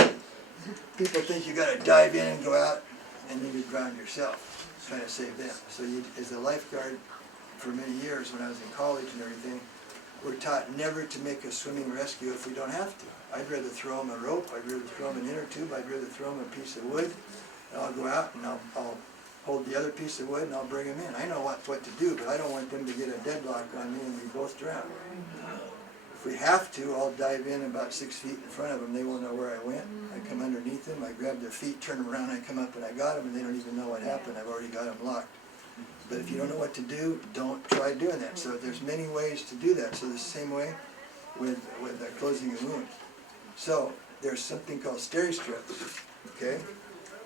people think you gotta dive in and go out, and you could drown yourself, trying to save them. So you, as a lifeguard, for many years, when I was in college and everything, we're taught never to make a swimming rescue if we don't have to. I'd rather throw them a rope, I'd rather throw them an inner tube, I'd rather throw them a piece of wood, and I'll go out and I'll hold the other piece of wood and I'll bring them in. I know what to do, but I don't want them to get a deadlock on me and we both drown. If we have to, I'll dive in about 6 feet in front of them. They won't know where I went. I come underneath them, I grab their feet, turn them around, I come up and I got them, and they don't even know what happened. I've already got them locked. But if you don't know what to do, don't try doing that. So there's many ways to do that. So the same way with closing a wound. So there's something called steri strips, okay?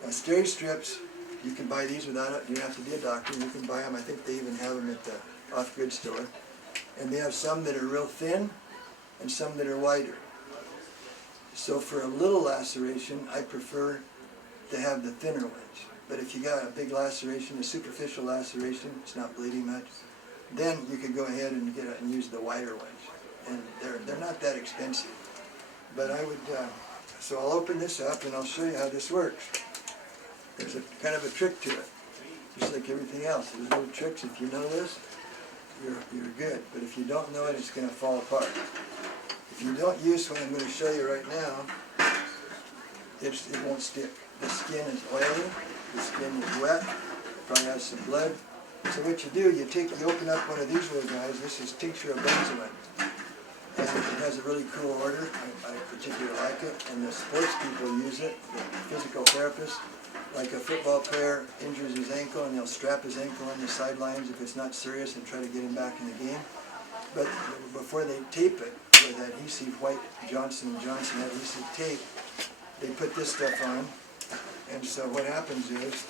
Now steri strips, you can buy these without it. You don't have to be a doctor. You can buy them. I think they even have them at the off-grid store. And they have some that are real thin and some that are wider. So for a little laceration, I prefer to have the thinner ones. But if you got a big laceration, a superficial laceration, it's not bleeding much, then you can go ahead and get it and use the wider ones. And they're not that expensive. But I would, so I'll open this up and I'll show you how this works. There's a kind of a trick to it, just like everything else. There's little tricks. If you know this, you're good. But if you don't know it, it's going to fall apart. If you don't use what I'm going to show you right now, it won't stick. The skin is oily. The skin is wet. Probably has some blood. So what you do, you open up one of these little guys. This is tincture of benzoin. And it has a really cool odor. I particularly like it. And the sports people use it, the physical therapists. Like a football player injures his ankle and they'll strap his ankle on the sidelines if it's not serious and try to get him back in the game. But before they tape it with adhesive, white Johnson & Johnson adhesive tape, they put this stuff on. And so what happens is,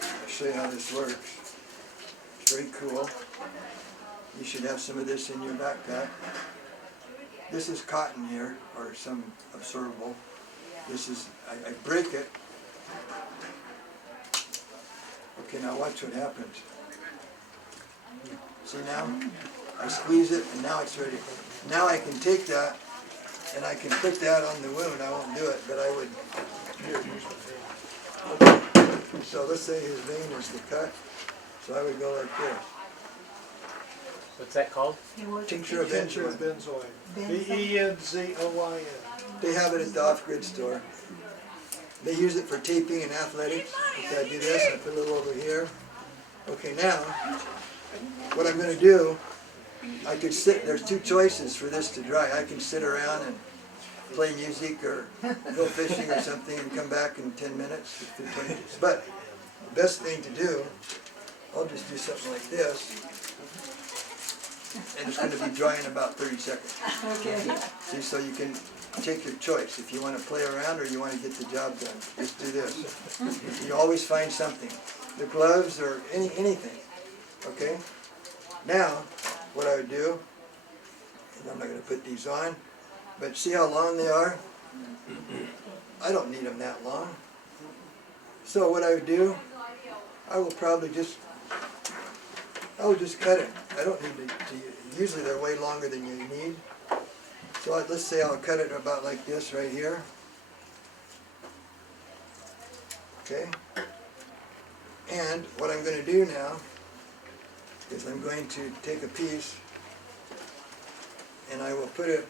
I'll show you how this works. It's very cool. You should have some of this in your backpack. This is cotton here, or some absorbable. This is, I break it. Okay, now watch what happens. See now? I squeeze it and now it's ready. Now I can take that and I can put that on the wound. I won't do it, but I would. Here. Okay. So let's say his vein is the cut. So I would go like this. What's that called? Tincture of Tincture of benzoin. benzoin. B-E-N-Z-O-I-N. They have it at the off-grid store. They use it for taping and athletics. Okay, I do this, I put a little over here. Okay, now, what I'm going to do, I could sit, there's two choices for this to dry. I can sit around and play music or go fishing or something and come back in 10 minutes, 15 minutes. But the best thing to do I'll just do something like this. And it's gonna be dry in about 30 seconds. Okay. See, so you can take your choice. If you wanna play around or you wanna get the job done, just do this. You always find something. The gloves or anything, okay? Now, what I would do, and I'm not gonna put these on, but see how long they are? I don't need them that long. So what I would do, I will probably just cut it. I don't need to usually they're way longer than you need. So let's say I'll cut it about like this right here. Okay? And what I'm going to do now is I'm going to take a piece and I will put it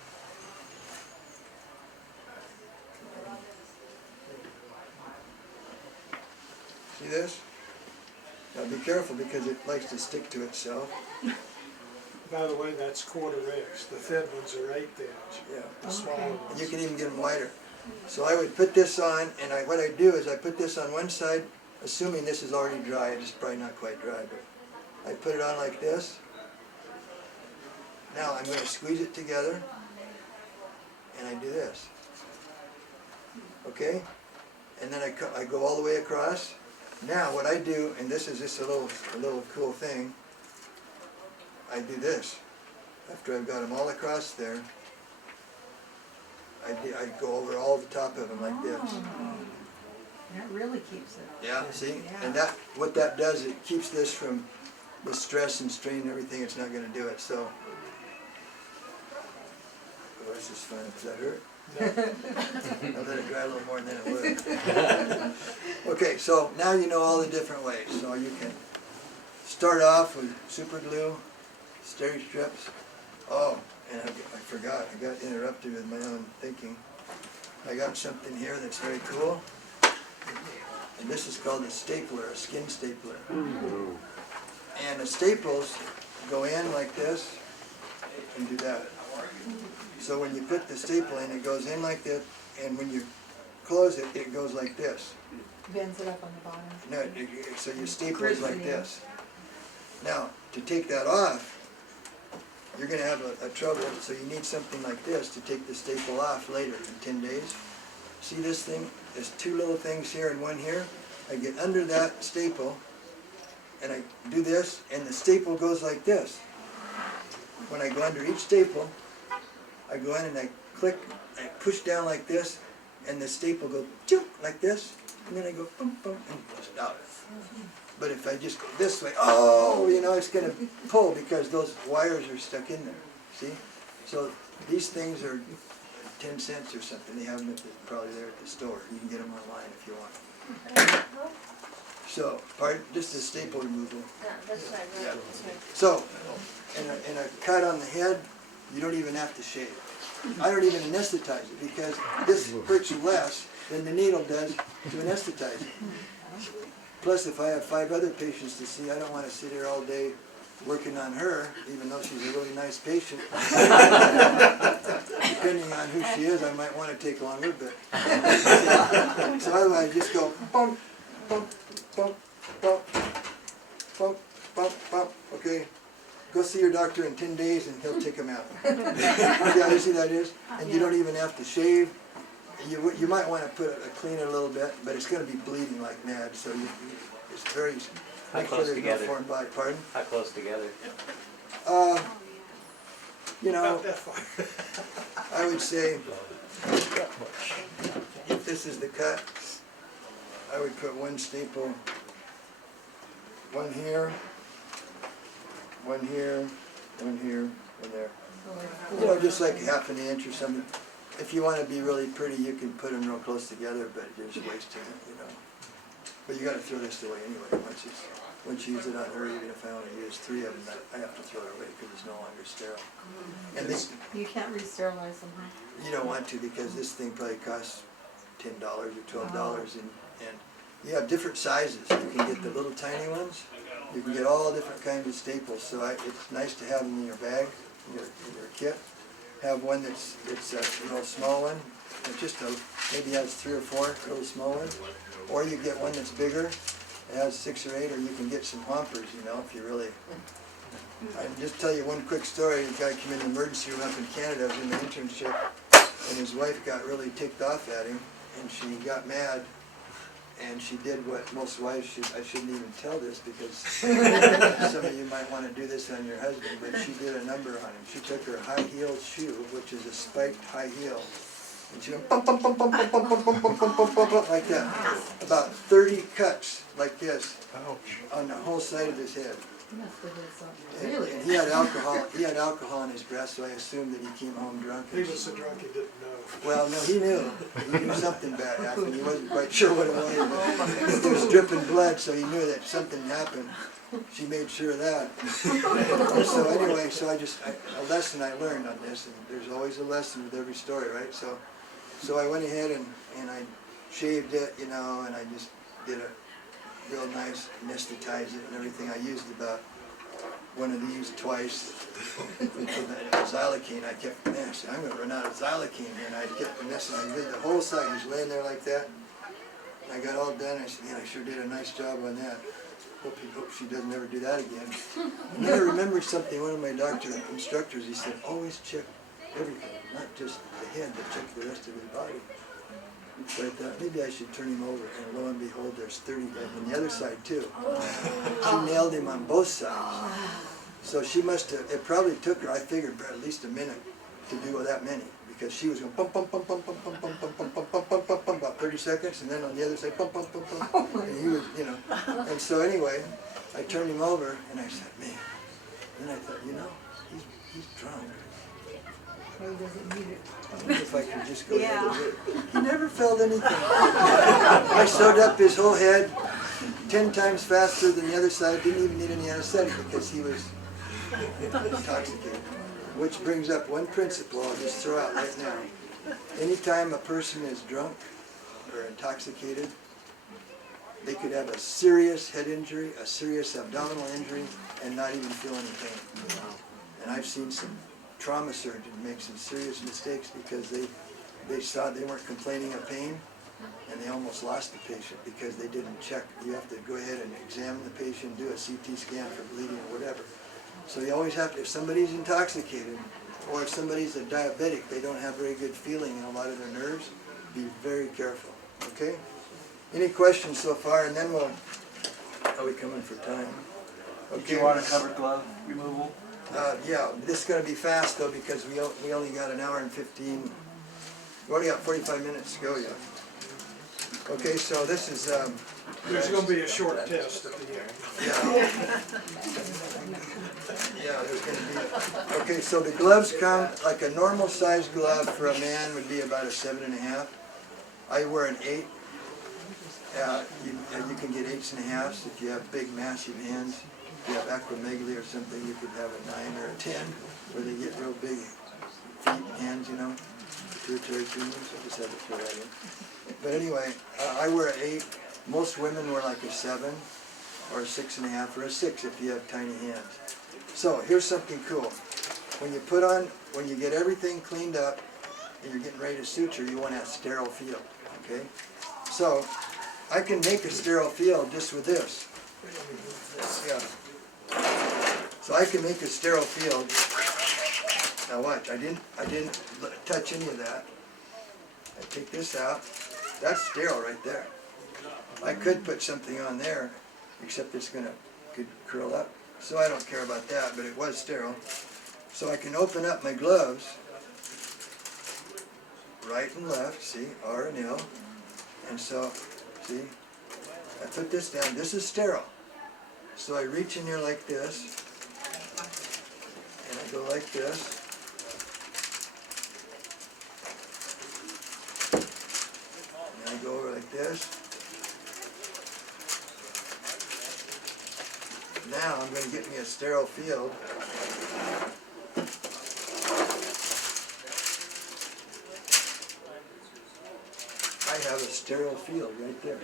see this? Now be careful because it likes to stick to itself. By the way, that's quarter inch. The thin ones are 1/8 inch. Yeah. The smaller And ones. you can even get them wider. So I would put this on, and what I do is I put this on one side, assuming this is already dry. It's probably not quite dry, but I put it on like this. Now I'm going to squeeze it together, and I do this. Okay? And then I go all the way across. Now what I do, and this is just a little cool thing, I do this. After I've got them all across there, I go over all the top of them like this. That really keeps it. Yeah, see? Yeah. And what that does, it keeps this from the stress and strain and everything. It's not going to do it. So, oh, this is fun. Does that hurt? I'll let it dry a little more than it would. Okay, so now you know all the different ways. So you can start off with super glue, steri strips. Oh, and I forgot. I got interrupted with my own thinking. I got something here that's very cool. And this is called a stapler, a skin stapler. And the staples go in like this and do that. So when you put the staple in, it goes in like this, and when you close it, it goes like this. Bends it up on the bottom. No, so your staple is like this. Now, to take that off, you're going to have a trouble, so you need something like this to take the staple off later in 10 days. See this thing? There's two little things here and one here. I get under that staple, and I do this, and the staple goes like this. When I go under each staple, I go in and I click, I push down like this, and the staple goes like this, and then I go boom, boom, and it goes out. But if I just go this way, oh, you know, it's going to pull because those wires are stuck in there. See? So these things are 10 cents or something. They have them probably there at the store. You can get them online if you want. So, just a staple removal. That's what I wrote. So, in a cut on the head, you don't even have to shave. I don't even anesthetize it because this hurts you less than the needle does to anesthetize it. Plus, if I have 5 other patients to see, I don't want to sit here all day working on her, even though she's a really nice patient. Depending on who she is, I might want to take longer, but so otherwise, just go bump, bump, bump, bump, bump, bump, bump. Okay, go see your doctor in 10 days, and he'll take them out. Yeah, you see that is, and you don't even have to shave. You might want to put a cleaner a little bit, but it's going to be bleeding like mad, so it's very. Make sure there's no foreign body. Pardon? How close together? You know, Not that far. I would say if this is the cut, I would put one staple, one here, one here, one here, one there. You know, just like 1/2 inch or something. If you want to be really pretty, you can put them real close together, but you're just wasting it, you know. But you got to throw this away anyway. Once you use it on her, even if I only use 3 of them, I have to throw it away because it's no longer sterile. And this, You can't re-sterilize them, huh? you don't want to because this thing probably costs $10 or $12, and you have different sizes. You can get the little tiny ones. You can get all different kinds of staples. So it's nice to have them in your bag, in your kit. Have one that's a real small one. It just maybe has 3 or 4 really small ones. Or you get one that's bigger, It has 6 or 8, or you can get some Hompers, you know, if you really. I can just tell you one quick story. A guy came in the emergency room up in Canada, was in the internship, and his wife got really ticked off at him, and she got mad, and she did what most wives should. I shouldn't even tell this because some of you might want to do this on your husband, but she did a number on him. She took her high-heeled shoe, which is a spiked high heel, and she went bump, bump, bump, bump, bump, bump, bump, bump, bump, bump, bump, bump, like that. About 30 cuts like this on the whole side of his head. And he had alcohol. He had alcohol in his breath, so I assumed that he came home drunk. He was so drunk he didn't know. Well, no, he knew. He knew something bad happened. He wasn't quite sure what it was, but it was dripping blood, so he knew that something happened. She made sure of that. And so anyway, so a lesson I learned on this, and there's always a lesson with every story, right? So I went ahead and I shaved it, you know, and I just did a real nice, anesthetized it and everything. I used about one of these twice with the xylocaine. I kept, man, I said, I'm going to run out of xylocaine here, and I kept anesthetizing. I did the whole side. He was laying there like that. And I got all done. I said, man, I sure did a nice job on that. Hope she doesn't ever do that again. And then I remembered something. One of my doctor instructors, he said, always check everything, not just the head, but check the rest of his body. So I thought, maybe I should turn him over, and lo and behold, there's 30 on the other side too. She nailed him on both sides. So she must have, it probably took her, I figured, at least a minute to do that many, because she was going pump, pump, pump, pump, pump, pump, pump, pump, pump, pump, pump, pump, pump, pump, about 30 seconds, and then on the other side, pump, pump, pump, pump, and he was, you know. And so anyway, I turned him over, and I said, man. Then I thought, you know, he's drunk. I wonder if I could just go ahead and do it. He never felt anything. I sewed up his whole head 10 times faster than the other side. Didn't even need any anesthetic because he was intoxicated. Which brings up one principle I'll just throw out right now. Anytime a person is drunk or intoxicated, they could have a serious head injury, a serious abdominal injury, and not even feel any pain. And I've seen some trauma surgeons make some serious mistakes because they saw they weren't complaining of pain, and they almost lost the patient because they didn't check. You have to go ahead and examine the patient, do a CT scan for bleeding or whatever. So you always have to, if somebody's intoxicated or if somebody's a diabetic, they don't have very good feeling in a lot of their nerves, be very careful, okay? Any questions so far, and then we'll, are we coming for time? Okay. Did you want a covered glove removal? Yeah, this is going to be fast though because we only got an hour and 15. We only got 45 minutes to go yet. Okay, so this is. There's going to be a short test at the end. Yeah. Yeah, there's going to be. Okay, so the gloves come like a normal size glove for a man would be about a 7.5. I wear an 8. You can get 8.5s if you have big, massive hands. If you have acromegaly or something, you could have a 9 or a 10, where they get real big feet, hands, you know, pituitary tumors. I just had to throw that in. But anyway, I wear an 8. Most women wear like a 7 or a 6.5 or a 6 if you have tiny hands. So here's something cool. When you get everything cleaned up and you're getting ready to suture, you want to have sterile field, okay? So I can make a sterile field just with this. Yeah. So I can make a sterile field. Now watch, I didn't touch any of that. I take this out. That's sterile right there. I could put something on there, except it's could curl up. So I don't care about that, but it was sterile. So I can open up my gloves, right and left, see, R and L. And so, see, I put this down. This is sterile. So I reach in here like this, and I go like this. And I go over like this. Now I'm going to get me a sterile field. I have a sterile field right there.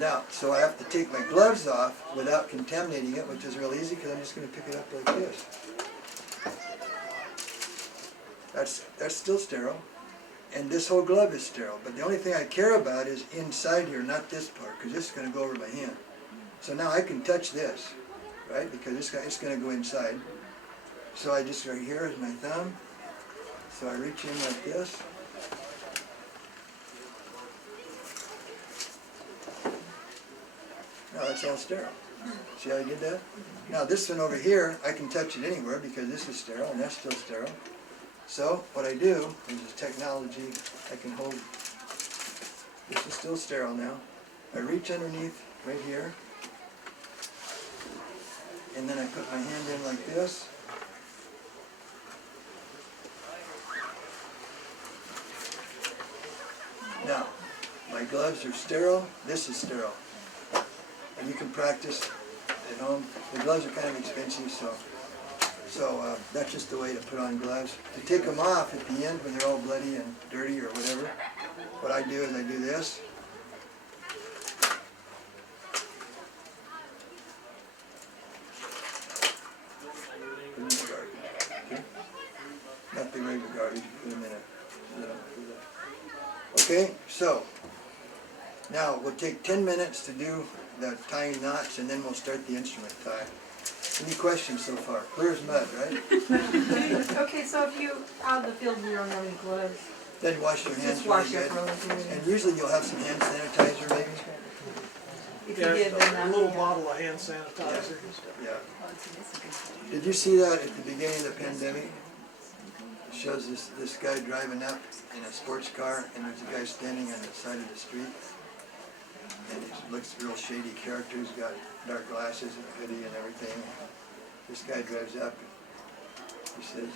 Now, so I have to take my gloves off without contaminating it, which is real easy because I'm just going to pick it up like this. That's still sterile. and this whole glove is sterile. But the only thing I care about is inside here, not this part, because this is going to go over my hand. So now I can touch this, right? Because it's going to go inside. So I just, right here is my thumb. So I reach in like this. Now that's all sterile. See how I did that? Now this one over here, I can touch it anywhere because this is sterile and that's still sterile. So what I do is this technology, I can hold, this is still sterile now. I reach underneath right here, and then I put my hand in like this. Now, my gloves are sterile, this is sterile. And you can practice at home. The gloves are kind of expensive, so that's just the way to put on gloves. To take them off at the end when they're all bloody and dirty or whatever, what I do is I do this. Okay? Not the regular garbage, put them in a... Okay, so now we'll take 10 minutes to do the tying knots and then we'll start the instrument tie. Any questions so far? Clear as mud, right? Okay, so if you, out in the field, you don't have any gloves, Then wash your hands just wash really it good. for a little bit. And usually you'll have some hand sanitizer maybe. If you did, then A that little would, bottle of hand sanitizer. Yeah. Did you see that at the beginning of the pandemic? It shows this guy driving up in a sports car and there's a guy standing on the side of the street. And he looks real shady character. He's got dark glasses and a hoodie and everything. This guy drives up. He says,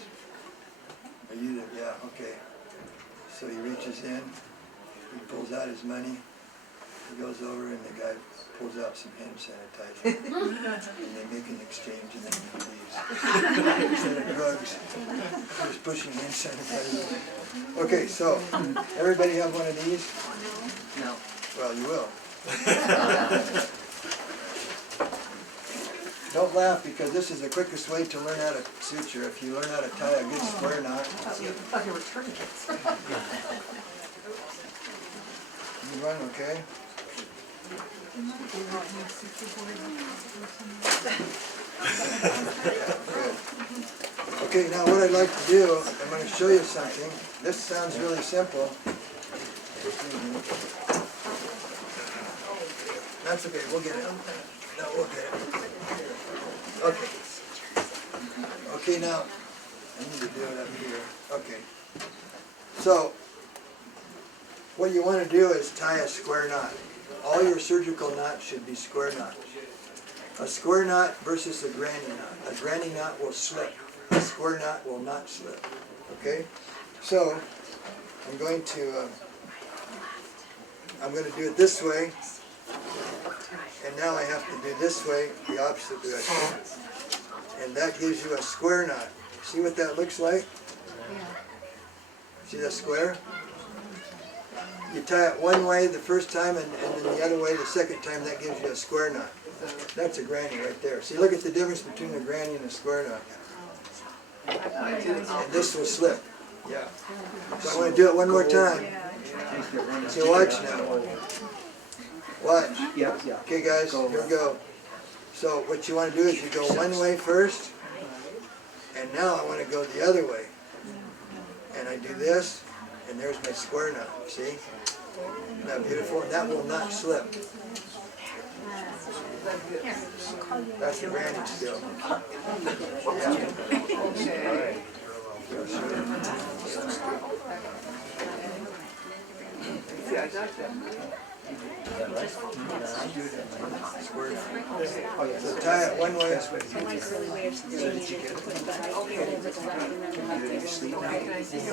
"Are you the?" "Yeah, okay." So he reaches in. He pulls out his money. He goes over and the guy pulls out some hand sanitizer. And they make an exchange and then he leaves. Instead of drugs, he's pushing hand sanitizer. Okay, so everybody have one of these? No. Well, you will. Don't laugh because this is the quickest way to learn how to suture. If you learn how to tie a good square knot. I thought you were tourniquets. You run, okay? Good. Okay, now what I'd like to do, I'm going to show you something. This sounds really simple. That's okay, we'll get it. No, we'll get it. Okay. Okay, now, I need to do it up here. Okay. So, what you want to do is tie a square knot. All your surgical knots should be square knots. A square knot versus a granny knot. A granny knot will slip. A square knot will not slip. Okay? So, I'm going to do it this way. And now I have to do this way, the opposite direction. And that gives you a square knot. See what that looks like? See that square? You tie it one way the first time and then the other way the second time, that gives you a square knot. That's a granny right there. See, look at the difference between a granny and a square knot. And this will slip. Yeah. So I want to do it one more time. So watch now. Watch. Okay guys, here we go. So what you want to do is you go one way first, and now I want to go the other way. And I do this, and there's my square knot, see? Isn't that beautiful? And that will not slip. That's the granny still. Yeah. So tie it one way.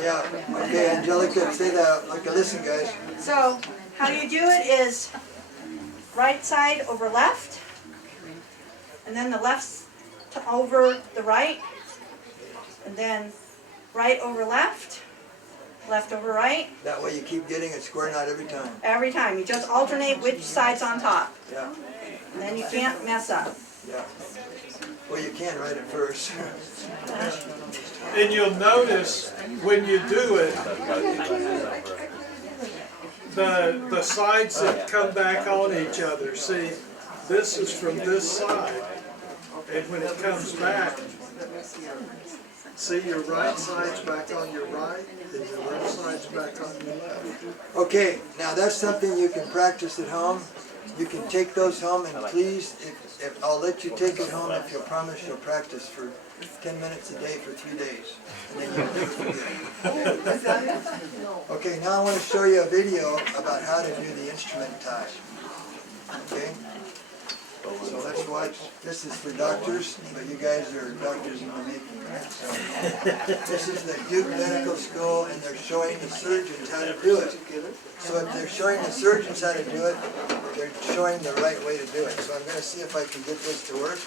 Yeah, okay, Angelica, say that. Okay, listen guys. So, how you do it is right side over left, and then the left over the right, and then right over left, left over right. That way you keep getting a square knot every time. Every time. You just alternate which side's on top. Yeah, And then you can't mess up. Yeah. Well, you can right at first. And you'll notice when you do it, the sides that come back on each other. See, this is from this side, and when it comes back, see your right side's back on your right, and your left side's back on your left. Okay, now that's something you can practice at home. You can take those home, and please, if I'll let you take it home if you'll promise you'll practice for 10 minutes a day for 3 days. And then you'll never forget. Okay, now I want to show you a video about how to do the instrument tie. Okay? So let's watch. This is for doctors, but you guys are doctors in the making, right? So this is the Duke Medical School, and they're showing the surgeons how to do it. So if they're showing the surgeons how to do it, they're showing the right way to do it. So I'm going to see if I can get this to work.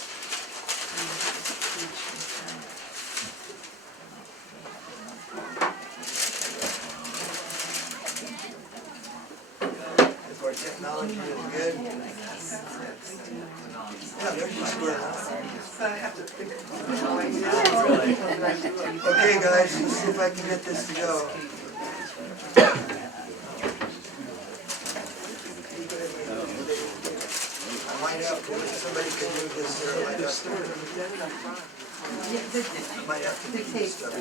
If our technology is good. Yeah, there's your square. Okay, guys, let's see if I can get this to go. I might have to, if somebody can move this there, I might have to move this stuff.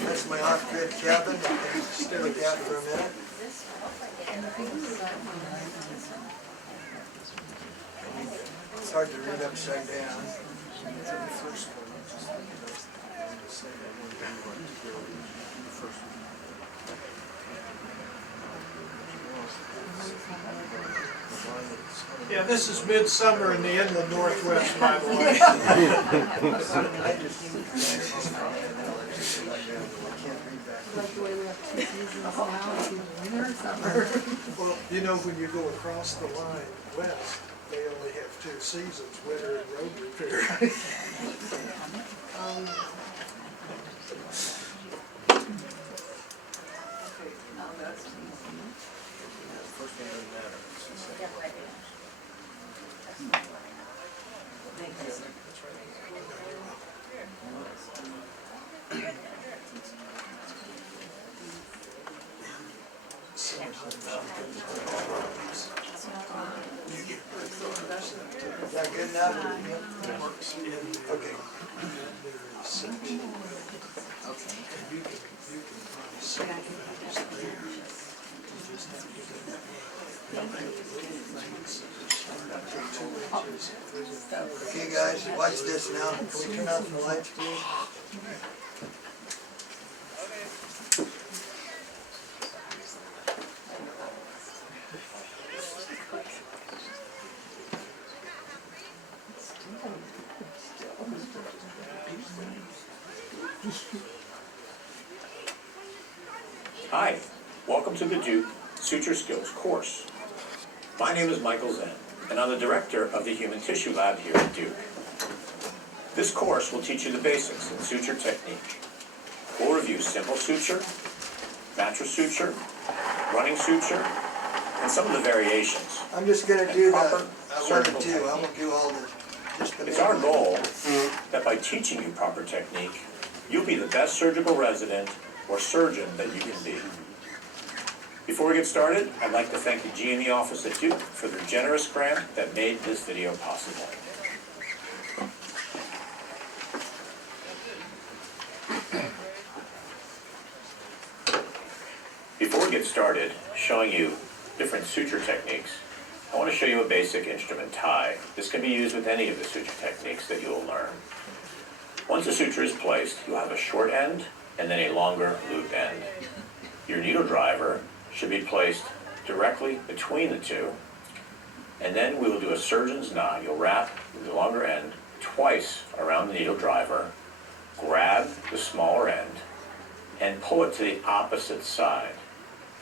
That's my off-grid cabin. I can stay with that for a minute. It's hard to read upside down. Yeah, this is midsummer in the inland northwest, by the way. Like the way we have 2 seasons now, winter, summer. Well, you know, when you go across the line west, they only have 2 seasons, winter and road repair. Is that good enough? Okay. Okay, guys, watch this now. Can we turn off the lights, please? Hi, welcome to the Duke Suture Skills course. My name is Michael Zen, and I'm the director of the Human Tissue Lab here at Duke. This course will teach you the basics in suture technique. We'll review simple suture, mattress suture, running suture, and some of the variations. I'm just going to do the Proper 1 and 2. I won't do all the, just the It's main our one. goal that by teaching you proper technique, you'll be the best surgical resident or surgeon that you can be. Before we get started, I'd like to thank the G&E office at Duke for their generous grant that made this video possible. Before we get started showing you different suture techniques, I want to show you a basic instrument tie. This can be used with any of the suture techniques that you'll learn. Once a suture is placed, you'll have a short end and then a longer loop end. Your needle driver should be placed directly between the two, and then we will do a surgeon's knot. You'll wrap the longer end twice around the needle driver, grab the smaller end, and pull it to the opposite side.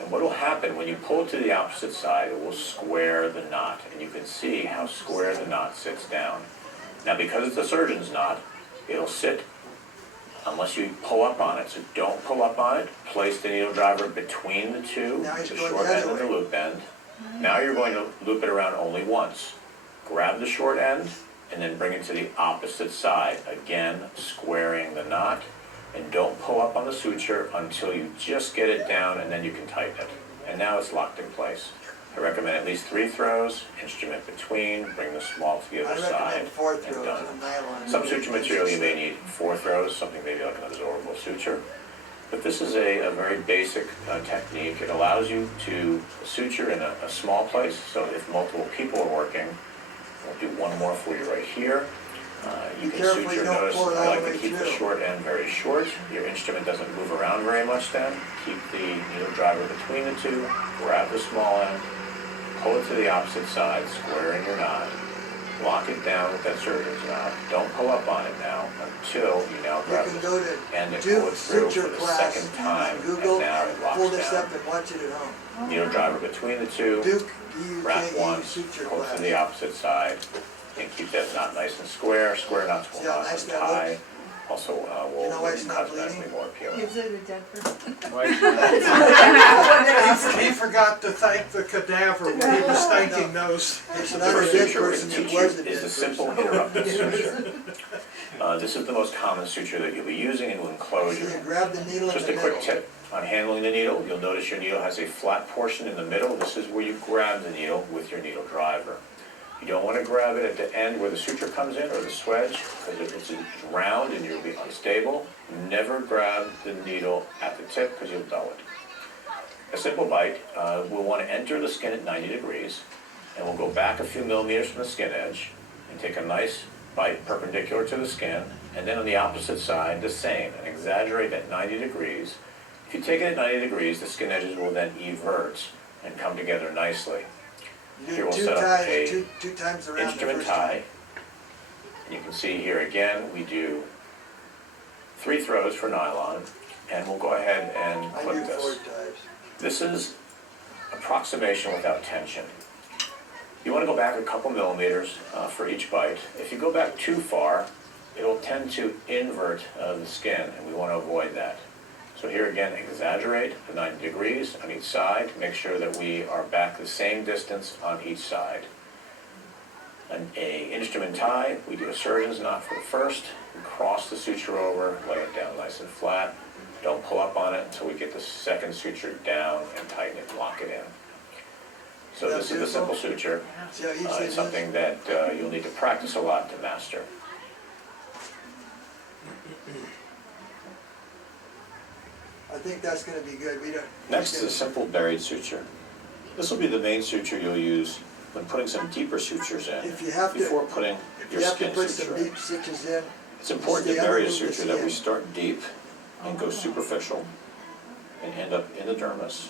And what will happen when you pull it to the opposite side, it will square the knot, and you can see how square the knot sits down. Now, because it's a surgeon's knot, it'll sit unless you pull up on it. So don't pull up on it. Place the needle driver between the two, Now he's the going short the end other and the way. loop end. Now you're going to loop it around only once. Grab the short end and then bring it to the opposite side. Again, squaring the knot, and don't pull up on the suture until you just get it down, and then you can tighten it. And now it's locked in place. I recommend at least 3 throws, instrument between, bring the small to the I other side, recommend 4 and throws done. on nylon. Some suture material you may need 4 throws, something maybe like an absorbable suture. But this is a very basic technique. It allows you to suture in a small place, so if multiple people are working, we'll do one more for you right here. You can careful you suture, don't notice pull it I all like the to way keep the through. short end very short. Your instrument doesn't move around very much then. Keep the needle driver between the two, grab the small end, pull it to the opposite side, squaring your knot, lock it down with that surgeon's knot. Don't pull up on it now until you now You grab can the go to end and pull Duke it through Suture for the class second time, on Google, and now it pull locks this down. up and watch it at home. Needle driver between the two, Duke, wrap D-U-K-E once, Suture pull class. to the opposite side, and keep that knot nice and square. Square knots will See how not nice that untie. looks? Also, will You know why it's be not cosmetically bleeding? more appealing. Is it a dead person? He forgot to thank the cadaver when he was thanking those. It's The not a first dead suture we're person, going to it teach was you a dead is the simple person. interrupted suture. This is the most common suture that you'll be using in wound So closure. you grab the needle in Just the a middle. quick tip on handling the needle. You'll notice your needle has a flat portion in the middle. This is where you grab the needle with your needle driver. You don't want to grab it at the end where the suture comes in or the swedge, because it's round and you'll be unstable. Never grab the needle at the tip because you'll dull it. A simple bite, we'll want to enter the skin at 90 degrees, and we'll go back a few millimeters from the skin edge and take a nice bite perpendicular to the skin, and then on the opposite side, the same, and exaggerate at 90 degrees. If you take it at 90 degrees, the skin edges will then evert and come together nicely. You Here do we'll two set up ties, a two times around the instrument first tie. time. And you can see here again, we do 3 throws for nylon, and we'll go ahead and I clip do 4 this. ties. This is approximation without tension. You want to go back a couple millimeters for each bite. If you go back too far, it'll tend to invert the skin, and we want to avoid that. So here again, exaggerate the 90 degrees on each side. Make sure that we are back the same distance on each side. An instrument tie, we do a surgeon's knot for the first. We cross the suture over, lay it down nice and flat. Don't pull up on it until we get the second suture down and tighten it and lock it in. So this is the simple suture. See how easy it It's is? something that you'll need to practice a lot to master. I think that's gonna be good. We don't. Next is a simple buried suture. This will be the main suture you'll use when putting some deeper sutures in If you have to- before putting If your you have to skin put some suture in. deep stitches in, It's important to stay bury a underneath the suture that we skin. start deep and go superficial and end up in the dermis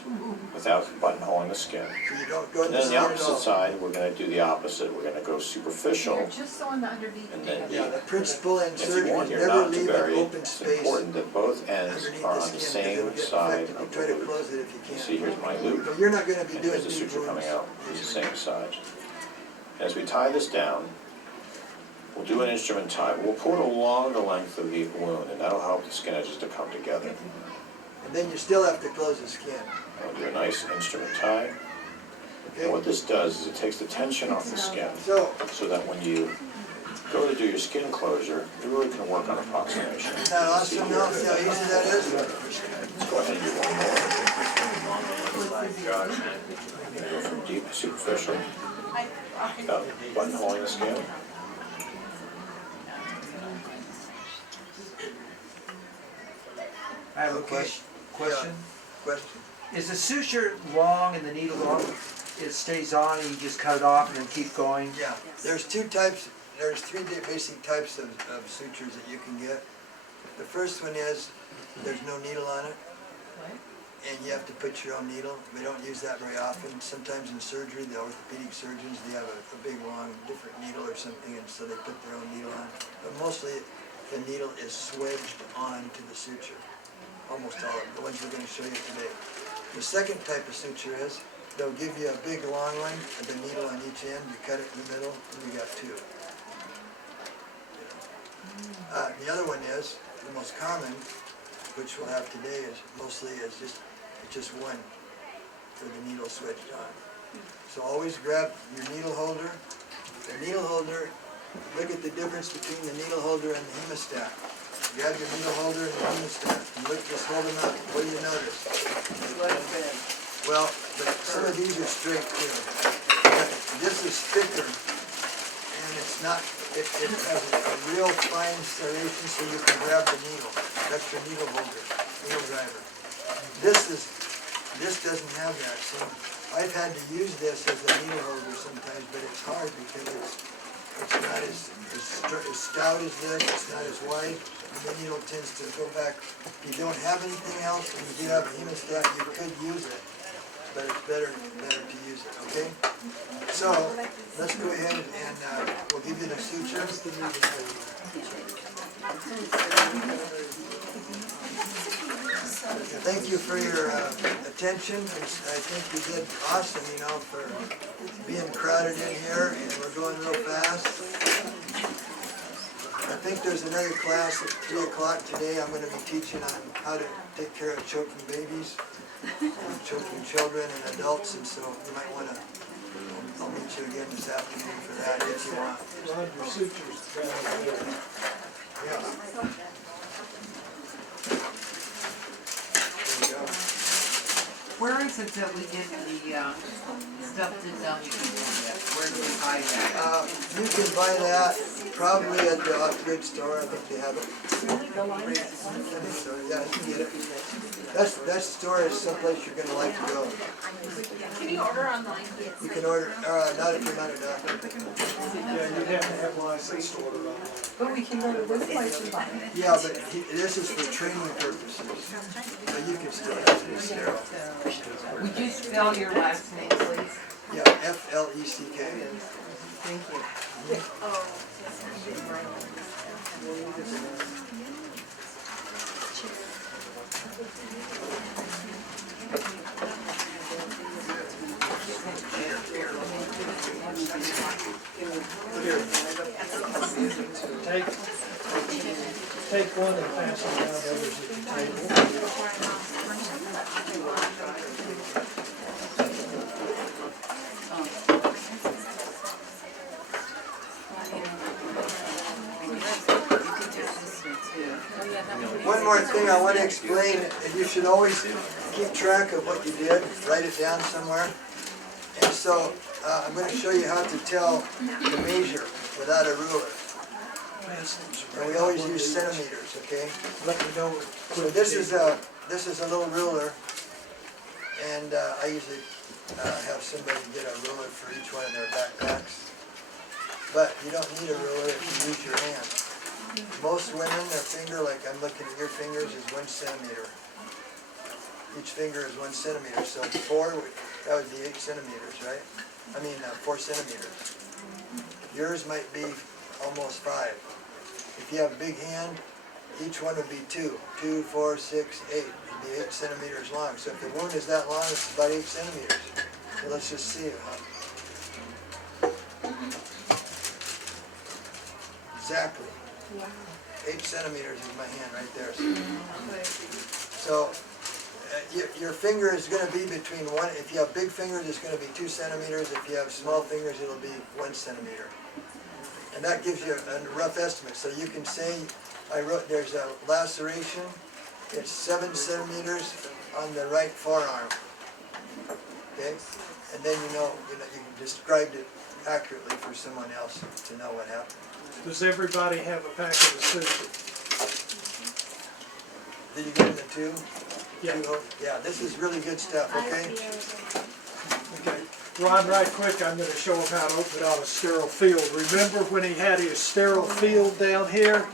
without buttonholing the skin. so you don't go in And the then on skin the at opposite all. side, we're going to do the opposite. We're going to go superficial Just on the underneath. and then Yeah, deep. the principle in If you surgery want is your never knot to leave an bury it, open it's space important that both ends underneath are the on skin the because same it'll get side infected. You of try the to loop. close it if you You can. see, here's my loop. But you're not gonna be And doing here's the deep suture coming wounds. out on the same side. As we tie this down, we'll do an instrument tie. We'll pull it along the length of the wound, and that'll help the skin edges to come together. And then you still have to close the skin. We'll do a nice instrument tie. And what Okay? this does is it takes the tension off the skin, So, so that when you go to do your skin closure, you really can work on approximation. isn't that awesome now? See how easy that is? Let's go ahead and do one more. You're gonna go from deep to superficial, without buttonholing the skin. I have a Okay. question. Question? Is the suture long and the needle long? It stays on and you just cut it off and then keep going? Yeah, there's 3 basic types of sutures that you can get. The first one is, there's no needle on it, and you have to put your own needle. We don't use that very often. Sometimes in surgery, the orthopedic surgeons, they have a big, long, different needle or something, and so they put their own needle on. But mostly, the needle is swedged onto the suture. Almost all of them, the ones we're gonna show you today. The second type of suture is, they'll give you a big long one, and the needle on each end, you cut it in the middle, and you got 2. The other one is, the most common, which we'll have today, is mostly it's just one, where the needle swedged on. So always grab your needle holder. The needle holder, look at the difference between the needle holder and the hemostat. Grab your needle holder and the hemostat, and look, just hold them up. What do you notice? Well, but some of these are straight too. But this is thicker, and it's not, it has a real fine serration so you can grab the needle. That's your needle holder, needle driver. This doesn't have that, so I've had to use this as a needle holder sometimes, but it's hard because it's not as stout as this, it's not as wide, and the needle tends to go back. If you don't have anything else, and you do have a hemostat, you could use it, but it's better to use it, okay? So, let's go ahead and we'll give you the suture. Thank you for your attention. I think you did awesome, you know, for being crowded in here, and we're going real fast. I think there's another class at 3 o'clock today. I'm going to be teaching on how to take care of choking babies, and choking children and adults, and so you might want to, I'll meet you again this afternoon for that if you want. Ron, your sutures down there. Yeah. Where is it that we get the stuff to tell you where do we buy that? You can buy that probably at the off-grid store. I think they have it. Yeah, you can get it. That store is someplace you're going to like to go. Can you order online? You can order, not if you're not enough. Yeah, you have to have license to order online. But we can go to this place and buy it. Yeah, but this is for training purposes. But you can still have it sterile. Would you spell your last name, please? Yeah, F-L-E-C-K. Thank you. Here. Take one and pass it around to others at the table. One more thing I want to explain, and you should always keep track of what you did, write it down somewhere. And so, I'm going to show you how to tell the measure without a ruler. And we always use centimeters, okay? Let me know. So this is a little ruler, and I usually have somebody get a ruler for each one of their backpacks. But you don't need a ruler if you use your hand. Most women, their finger, like I'm looking at your fingers, is 1 centimeter. Each finger is 1 centimeter, so that would be 8 centimeters, right? 4 centimeters. Yours might be almost 5. If you have a big hand, each one would be 2. 2, 4, 6, 8. It would be 8 centimeters long. So if the wound is that long, it's about 8 centimeters. So let's just see it, huh? Exactly. 8 centimeters is my hand right there. So your finger is going to be between one. If you have big fingers, it's going to be 2 centimeters. If you have small fingers, it'll be 1 centimeter. And that gives you a rough estimate. So you can say, there's a laceration. It's 7 centimeters on the right forearm. Okay, and then you can describe it accurately for someone else to know what happened. Does everybody have a packet of sutures? Did you get in the 2? Yeah. Yeah, this is really good stuff, okay? Okay. Ron, right quick, I'm going to show him how to open out a sterile field. Remember when he had his sterile field down here?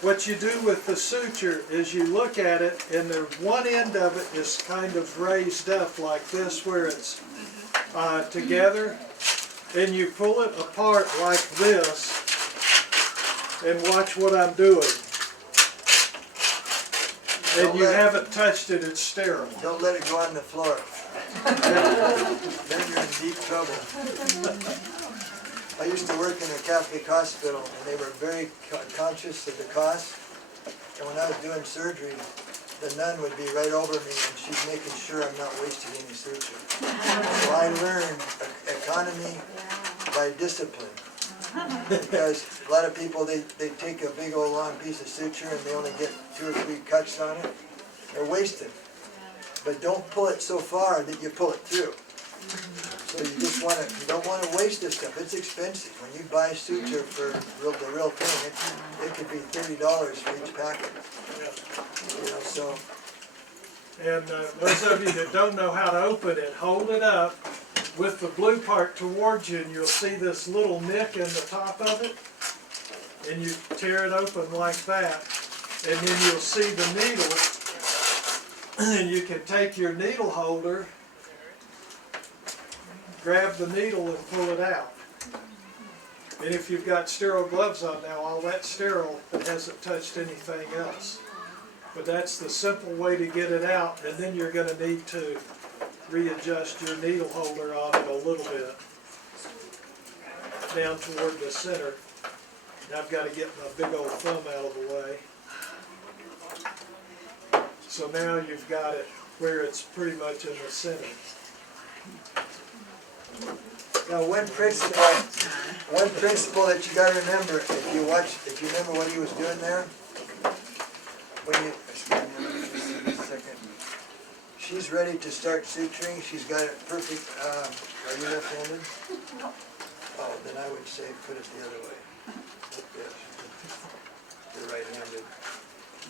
What you do with the suture is you look at it, and the one end of it is kind of raised up like this, where it's together, and you pull it apart like this, and watch what I'm doing. And you haven't touched it, it's sterile. Don't let it go on the floor. Then you're in deep trouble. I used to work in a Catholic hospital, and they were very conscious of the cost. And when I was doing surgery, the nun would be right over me and she's making sure I'm not wasting any suture. So I learned economy by discipline. Because a lot of people, they take a big old long piece of suture and they only get 2 or 3 cuts on it. They're wasted. But don't pull it so far that you pull it through. So you just want to, you don't want to waste this stuff. It's expensive. When you buy suture for the real thing, it could be $30 for each packet. You know, so. And those of you that don't know how to open it, hold it up with the blue part towards you and you'll see this little nick in the top of it. And you tear it open like that. And then you'll see the needle. And you can take your needle holder, grab the needle and pull it out. And if you've got sterile gloves on now, all that's sterile. It hasn't touched anything else. But that's the simple way to get it out, and then you're going to need to readjust your needle holder on it a little bit down toward the center. And I've got to get my big old thumb out of the way. So now you've got it where it's pretty much in the center. Now one principle that you got to remember, if you remember what he was doing there, when you, she's ready to start suturing. She's got it perfect. Are you left-handed? No. Oh, then I would say put it the other way. Like this. You're right-handed.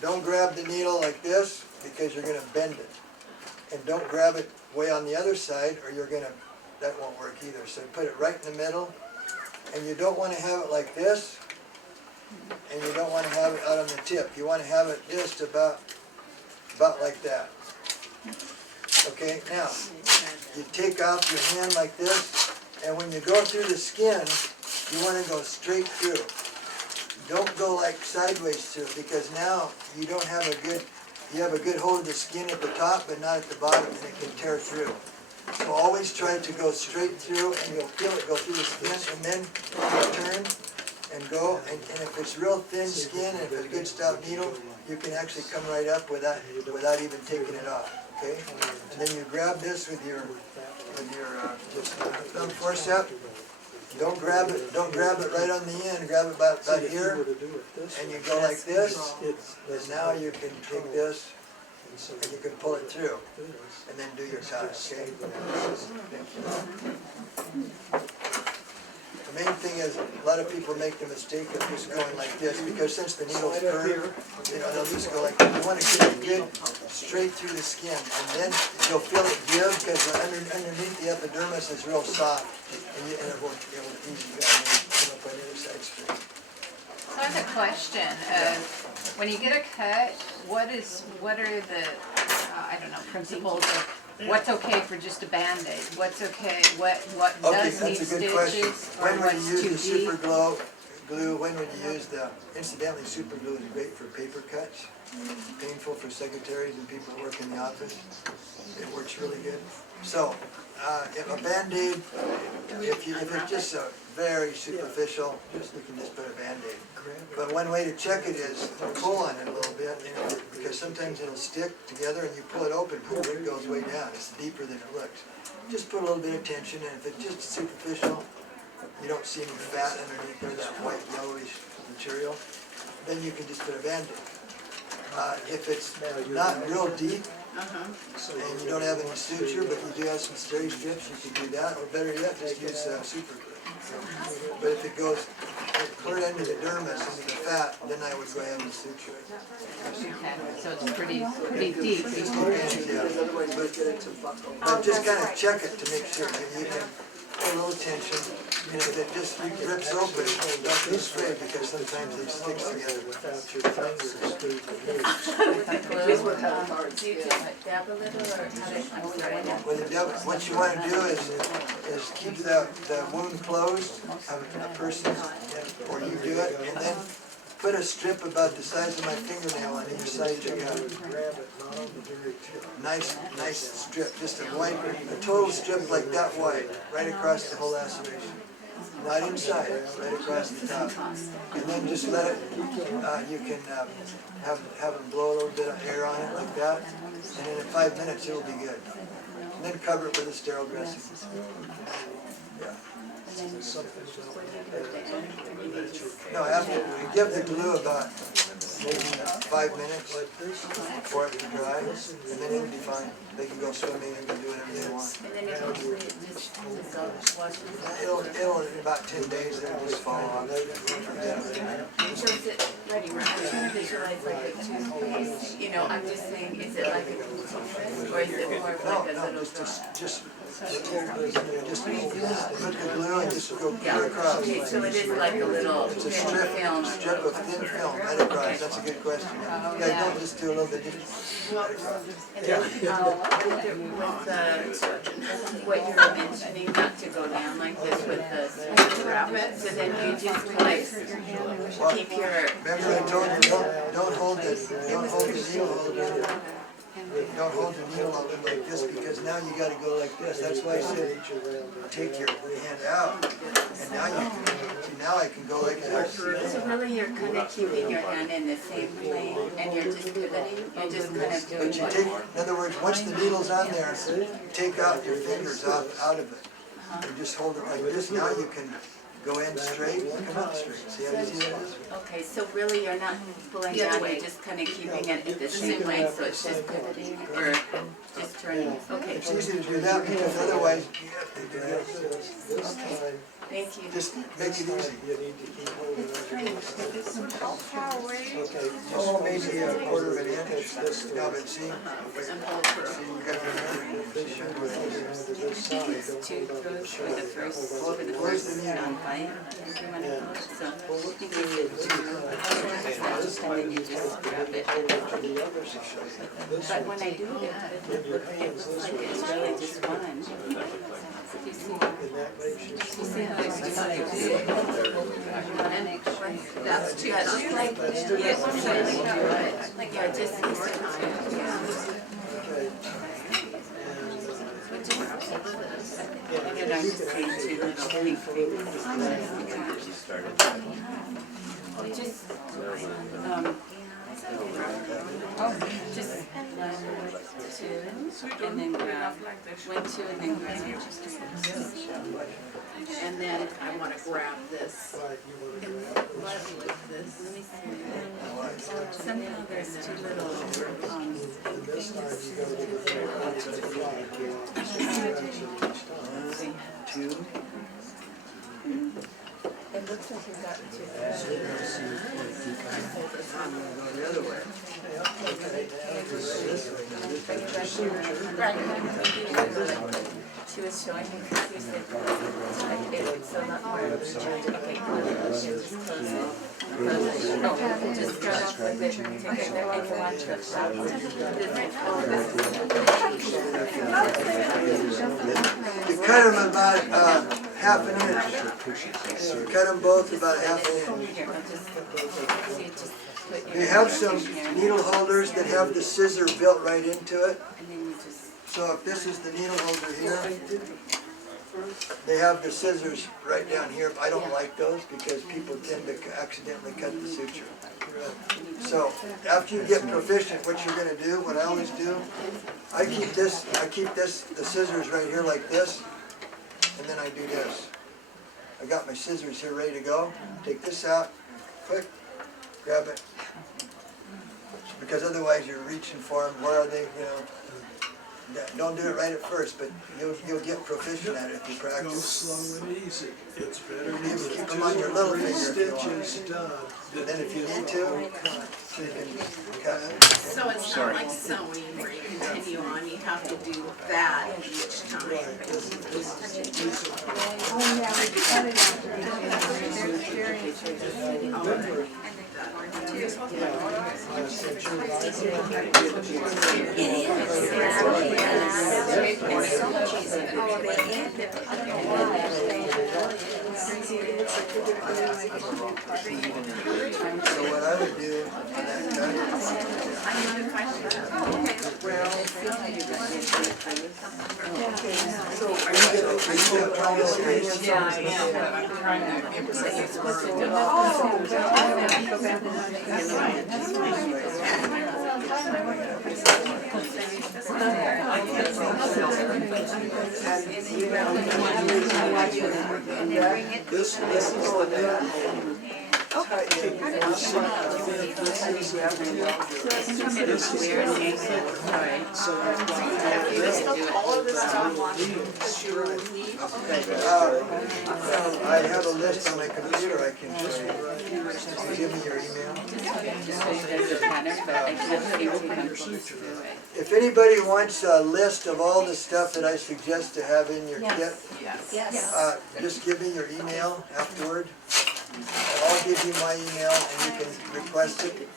Don't grab the needle like this because you're going to bend it. And don't grab it way on the other side or you're going to, that won't work either. So put it right in the middle. And you don't want to have it like this. And you don't want to have it out on the tip. You want to have it just about like that. Okay, now, you take off your hand like this, and when you go through the skin, you want to go straight through. Don't go like sideways through, because now you don't have a good, you have a good hold of the skin at the top, but not at the bottom, and it can tear through. So always try to go straight through, and you'll feel it go through the skin, and then turn and go, and if it's real thin skin, and if it's a good stout needle, you can actually come right up without even taking it off, okay? And then you grab this with your thumb forceps. Don't grab it right on the end, grab it about here, and you go like this, and now you can take this, and you can pull it through, and then do your cut, okay? The main thing is, a lot of people make the mistake of just going like this, because since the needle's curved, they'll just go like this. You want to get it good straight through the skin, and then you'll feel it give, because underneath the epidermis is real soft, and it will easy come up on the other side straight. So I have a question. When you get a cut, what are the I don't know, principles of what's okay for just a Band-Aid? What's okay? What does need stitches? Or When would what's you use too the deep? super glue? When would you use the? Incidentally, super glue is great for paper cuts. Painful for secretaries and people who work in the office. It works really good. So, if a Band-Aid, if it's just a very superficial, you can just put a Band-Aid. But one way to check it is pull on it a little bit, because sometimes it'll stick together and you pull it open, it goes way down. It's deeper than it looks. Just put a little bit of tension, and if it's just superficial, you don't see any fat underneath there, that white yellowish material, then you can just put a Band-Aid. If it's not real deep, and you don't have any suture, but you do have some steri strips, you can do that, or better yet, just use super glue. But if it goes clear into the dermis, into the fat, then I would go ahead and suture it. Okay, so it's pretty deep. It depends, yeah. But just kind of check it to make sure. You can put a little tension, and if it just rips open, don't be afraid, because sometimes it sticks together. Do you just dab a little or how to, Well, what you want to do is keep the wound closed of a person, or you do it, and then put a strip about the size of my fingernail on each side of the gun. Nice strip, just a total strip like that wide, right across the whole laceration. not inside, right across the top. And then just let it, you can have them blow a little bit of air on it like that, and then in 5 minutes it'll be good. And then cover it with a sterile dressing. Yeah. No, after, give the glue about maybe 5 minutes for it to dry, and then it'll be fine. They can go swimming and do whatever they want. And then if you just wash it. It'll in about 10 days, it'll just fall off. So is it ready, right? I'm trying to visualize like a toothpaste, you know, I'm just saying, is it like a toothpaste, or is it more of like a No, little drop? just put the glue and just go Yeah, across. okay, so it is like a little It's a thin film. strip of thin film right across. That's a good question. Yeah, don't just do a little bit, just right across. And then, with what you were mentioning, not to go down like this with the wrap, so then you just like keep your, Remember I told you, don't hold the needle holder. Don't hold the needle holder like this, because now you gotta go like this. That's why I said, take your hand out, and now you can, see, now I can go like that. so really you're kind of keeping your hand in the same plane, and you're just pivoting, you're just kind of doing But you what take, in other words, once the needle's on there, take out your fingers out of it. And just hold it like this. Now you can go in straight and come out straight. See how easy that is? Okay, so really you're not pulling down, you're just kind of keeping it at the same length, so it's just pivoting, or just turning, okay. It's easy to do that because otherwise you have to do that. Okay, thank you. Just make it easy. Oh, maybe a quarter of an inch. Now, but see, you got your Two throws for the first non-bite, if you want to call it, so you can give it two, and then you just grab it. But when I do it, it looks like it's really just one. You see how it's just like that's two, that's like, yeah, just this time, yeah. And then I'm just saying two little pink fingers. Just, just two, and then grab, 1, 2, and then grab. And then I want to grab this. Let me see. Somehow there's two little, two. it looks like you've got two. The other way. She was showing me, because you said, it's a lot more, okay, just close it. Oh, just start off with it, take it there, and you watch the flowers. You cut them about half an inch. Cut them both about half an inch. You have some needle holders that have the scissor built right into it. So if this is the needle holder here, they have the scissors right down here. I don't like those because people tend to accidentally cut the suture. So after you get proficient, what you're going to do, what I always do, I keep the scissors right here like this, and then I do this. I got my scissors here ready to go. Take this out, click, grab it. Because otherwise you're reaching for them. Where are they? You know. Don't do it right at first, but you'll get proficient at it if you Go practice. slow and easy. It's better You to need to keep them on your little finger if you want. stitches done. And then if you need to, you can cut it. So it's not like sewing where you continue on, you have to do that each time. So what I would do, Yeah, I am, but I'm trying to remember that you're supposed to do. This is I have a list on my computer, I can just give me your email. If anybody wants a list of all the stuff that I suggest to have in your kit, just give me your email afterward. And I'll give you my email and you can request it.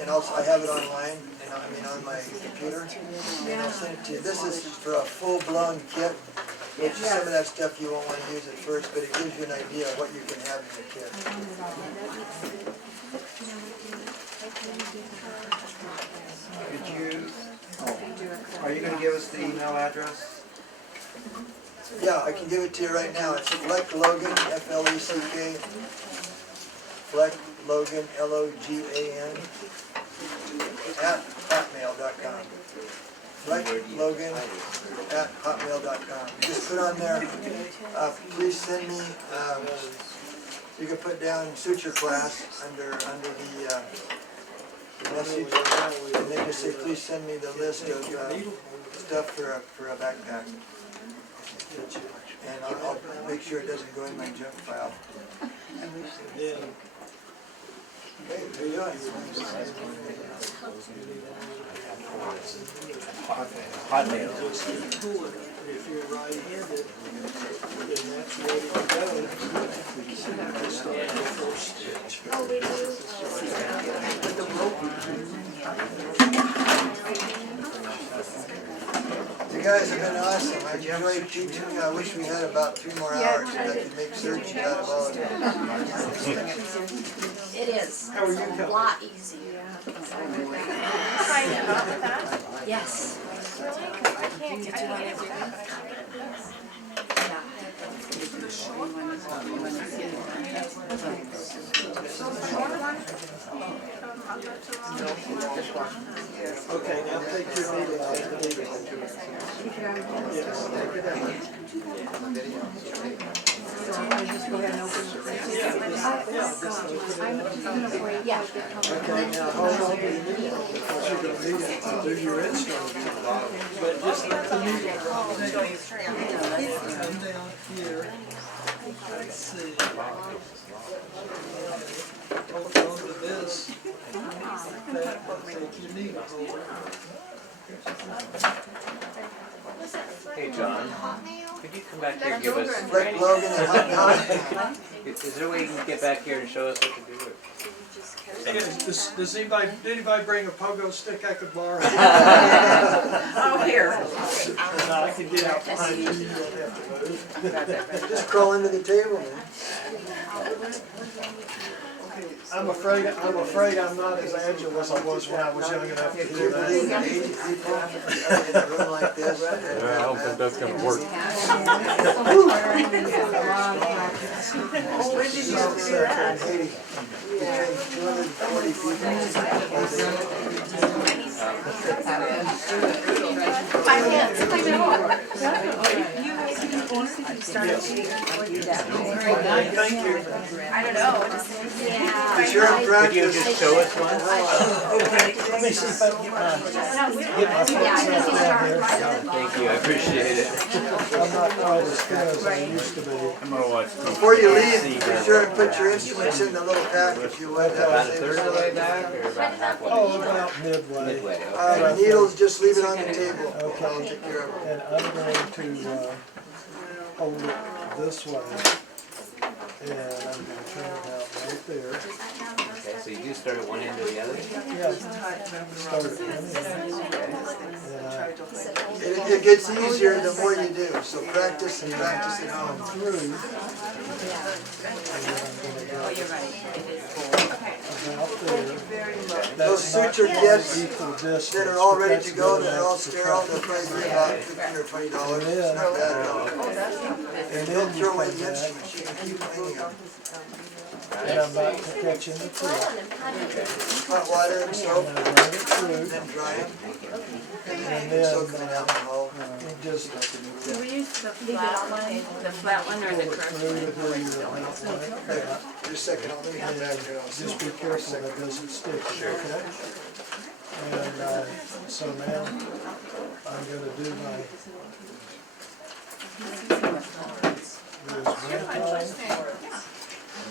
And also I have it online, on my computer. And I'll send it to you. This is for a full-blown kit, which some of that stuff you won't want to use at first, but it gives you an idea of what you can have in your kit. Are you gonna give us the email address? Yeah, I can give it to you right now. It's Fleck Logan, F-L-E-C-K, Fleck Logan, L-O-G-A-N, @hotmail.com. Fleck Logan @hotmail.com. Just put on there, please send me, you can put down suture class under the message, and then just say, please send me the list of stuff for a backpack. And I'll make sure it doesn't go in my junk file. Okay, there you go. Hotmail. if you're right-handed, then that's ready to go. You start your first stitch. You guys have been awesome. I enjoyed teaching you. I wish we had about 2 more hours so I could make search out of all of it. It is. How are you It's a coming? lot easier. Yes. Okay, now take your needle out of the needle. Yes, take it out. Okay, now hold on to the needle because you're going to need it to do your instrument. But just let the needle drop. Come down here. Let's see. Hold on to this. That, take your needle holder. Hey, John, could you come back here and give us Fleck training? Logan and Hotmail. Is there a way you can get back here and show us what to do? Does anybody bring a pogo stick I could borrow? Oh, here. I can get out behind you, you don't have to move. Just crawl into the table, man. I'm afraid I'm not as agile as I was when I was young enough to If do you believe that. 80 people in a room like this, Yeah, I don't think that's gonna work. When did you do that? 80. Between 240 people. Thank you. I don't know. Be sure and Could you practice. just show us one? Okay, let me see if I can get my foot set down here. Thank you, I appreciate it. I'm not quite as good as I used to be. I'm gonna watch. Before you leave, be sure and put your instruments in the little pack if you would. That About would a save third us of a the way lot. back or about halfway? Oh, about midway. Midway, okay. Needles, just leave it on the table. Okay. I'll take care of it. And I'm going to hold it this way. And I'm going to turn it out right there. Okay, so you do start at one end or the other? Yeah, start at one end. It gets easier the more you do, so practice and practice at home. Through. Oh, you're right, it is. about there. Those That's not suture kits equal distance, that are all but ready that's to go, good they're all enough to sterile, try. they'll probably be about $15 or $20. It's not bad at all. And Don't then you throw away come the back, instruments, you can keep cleaning them. and I'm about to catch in the truck. Hot water and soap, And I run it through, then dry it, and and soak them then, in alcohol. you just Do we use the flat one or the crushed through one? it like that. Just a second, let me come back here. I'll see. Just be careful that it doesn't stick, okay? And, so now, I'm gonna do my, there's one time,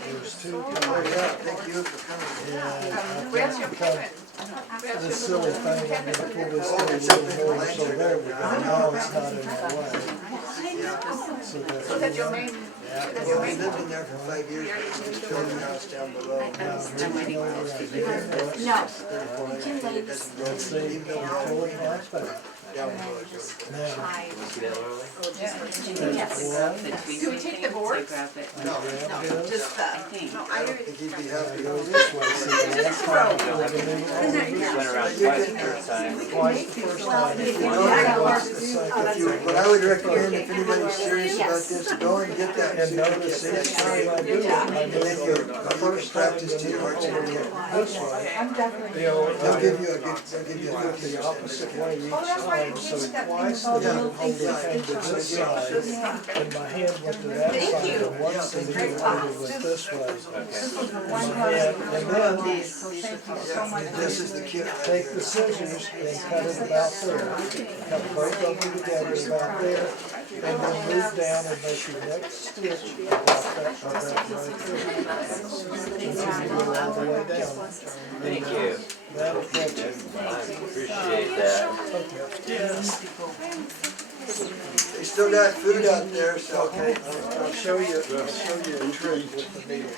there's two Oh, times, yeah, thank you for coming. and I've got to cut this silly thing, I'm gonna pull this Oh, thing it's a up in little the more, so lantern. there we go, now it's not in my way. So that's your main, Well, we lived in there for 5 years, we just built a house down below. I'm waiting for this to be here. No. 3400, it doesn't grow, let's see, even though we pull all it like that. down below it grows. Now, Do we take the boards? Grab it. No, just the, I think. I don't think he'd be happy. go this way, see, that's how I pull the new Just went around twice the first time. twice the first time. If what I would recommend, if anybody's serious about this, go and get that And suture notice kit. each That's time great. I do it, I And do then it you the can first time practice to your heart's this way. You know, They'll give you a good, they'll give you a the 50%. opposite way each time, so twice the little holder came to this side, and my hand went to that side, and once the little holder went this way. My hand, and then This is the kit. take the scissors and cut it about there, cut both of them together about there, and then move down and make your next stitch about that right there. And you go all the way down. Thank you. That'll catch it. I appreciate that. They still got food out there, so. Okay, I'll show you a treat with the needle.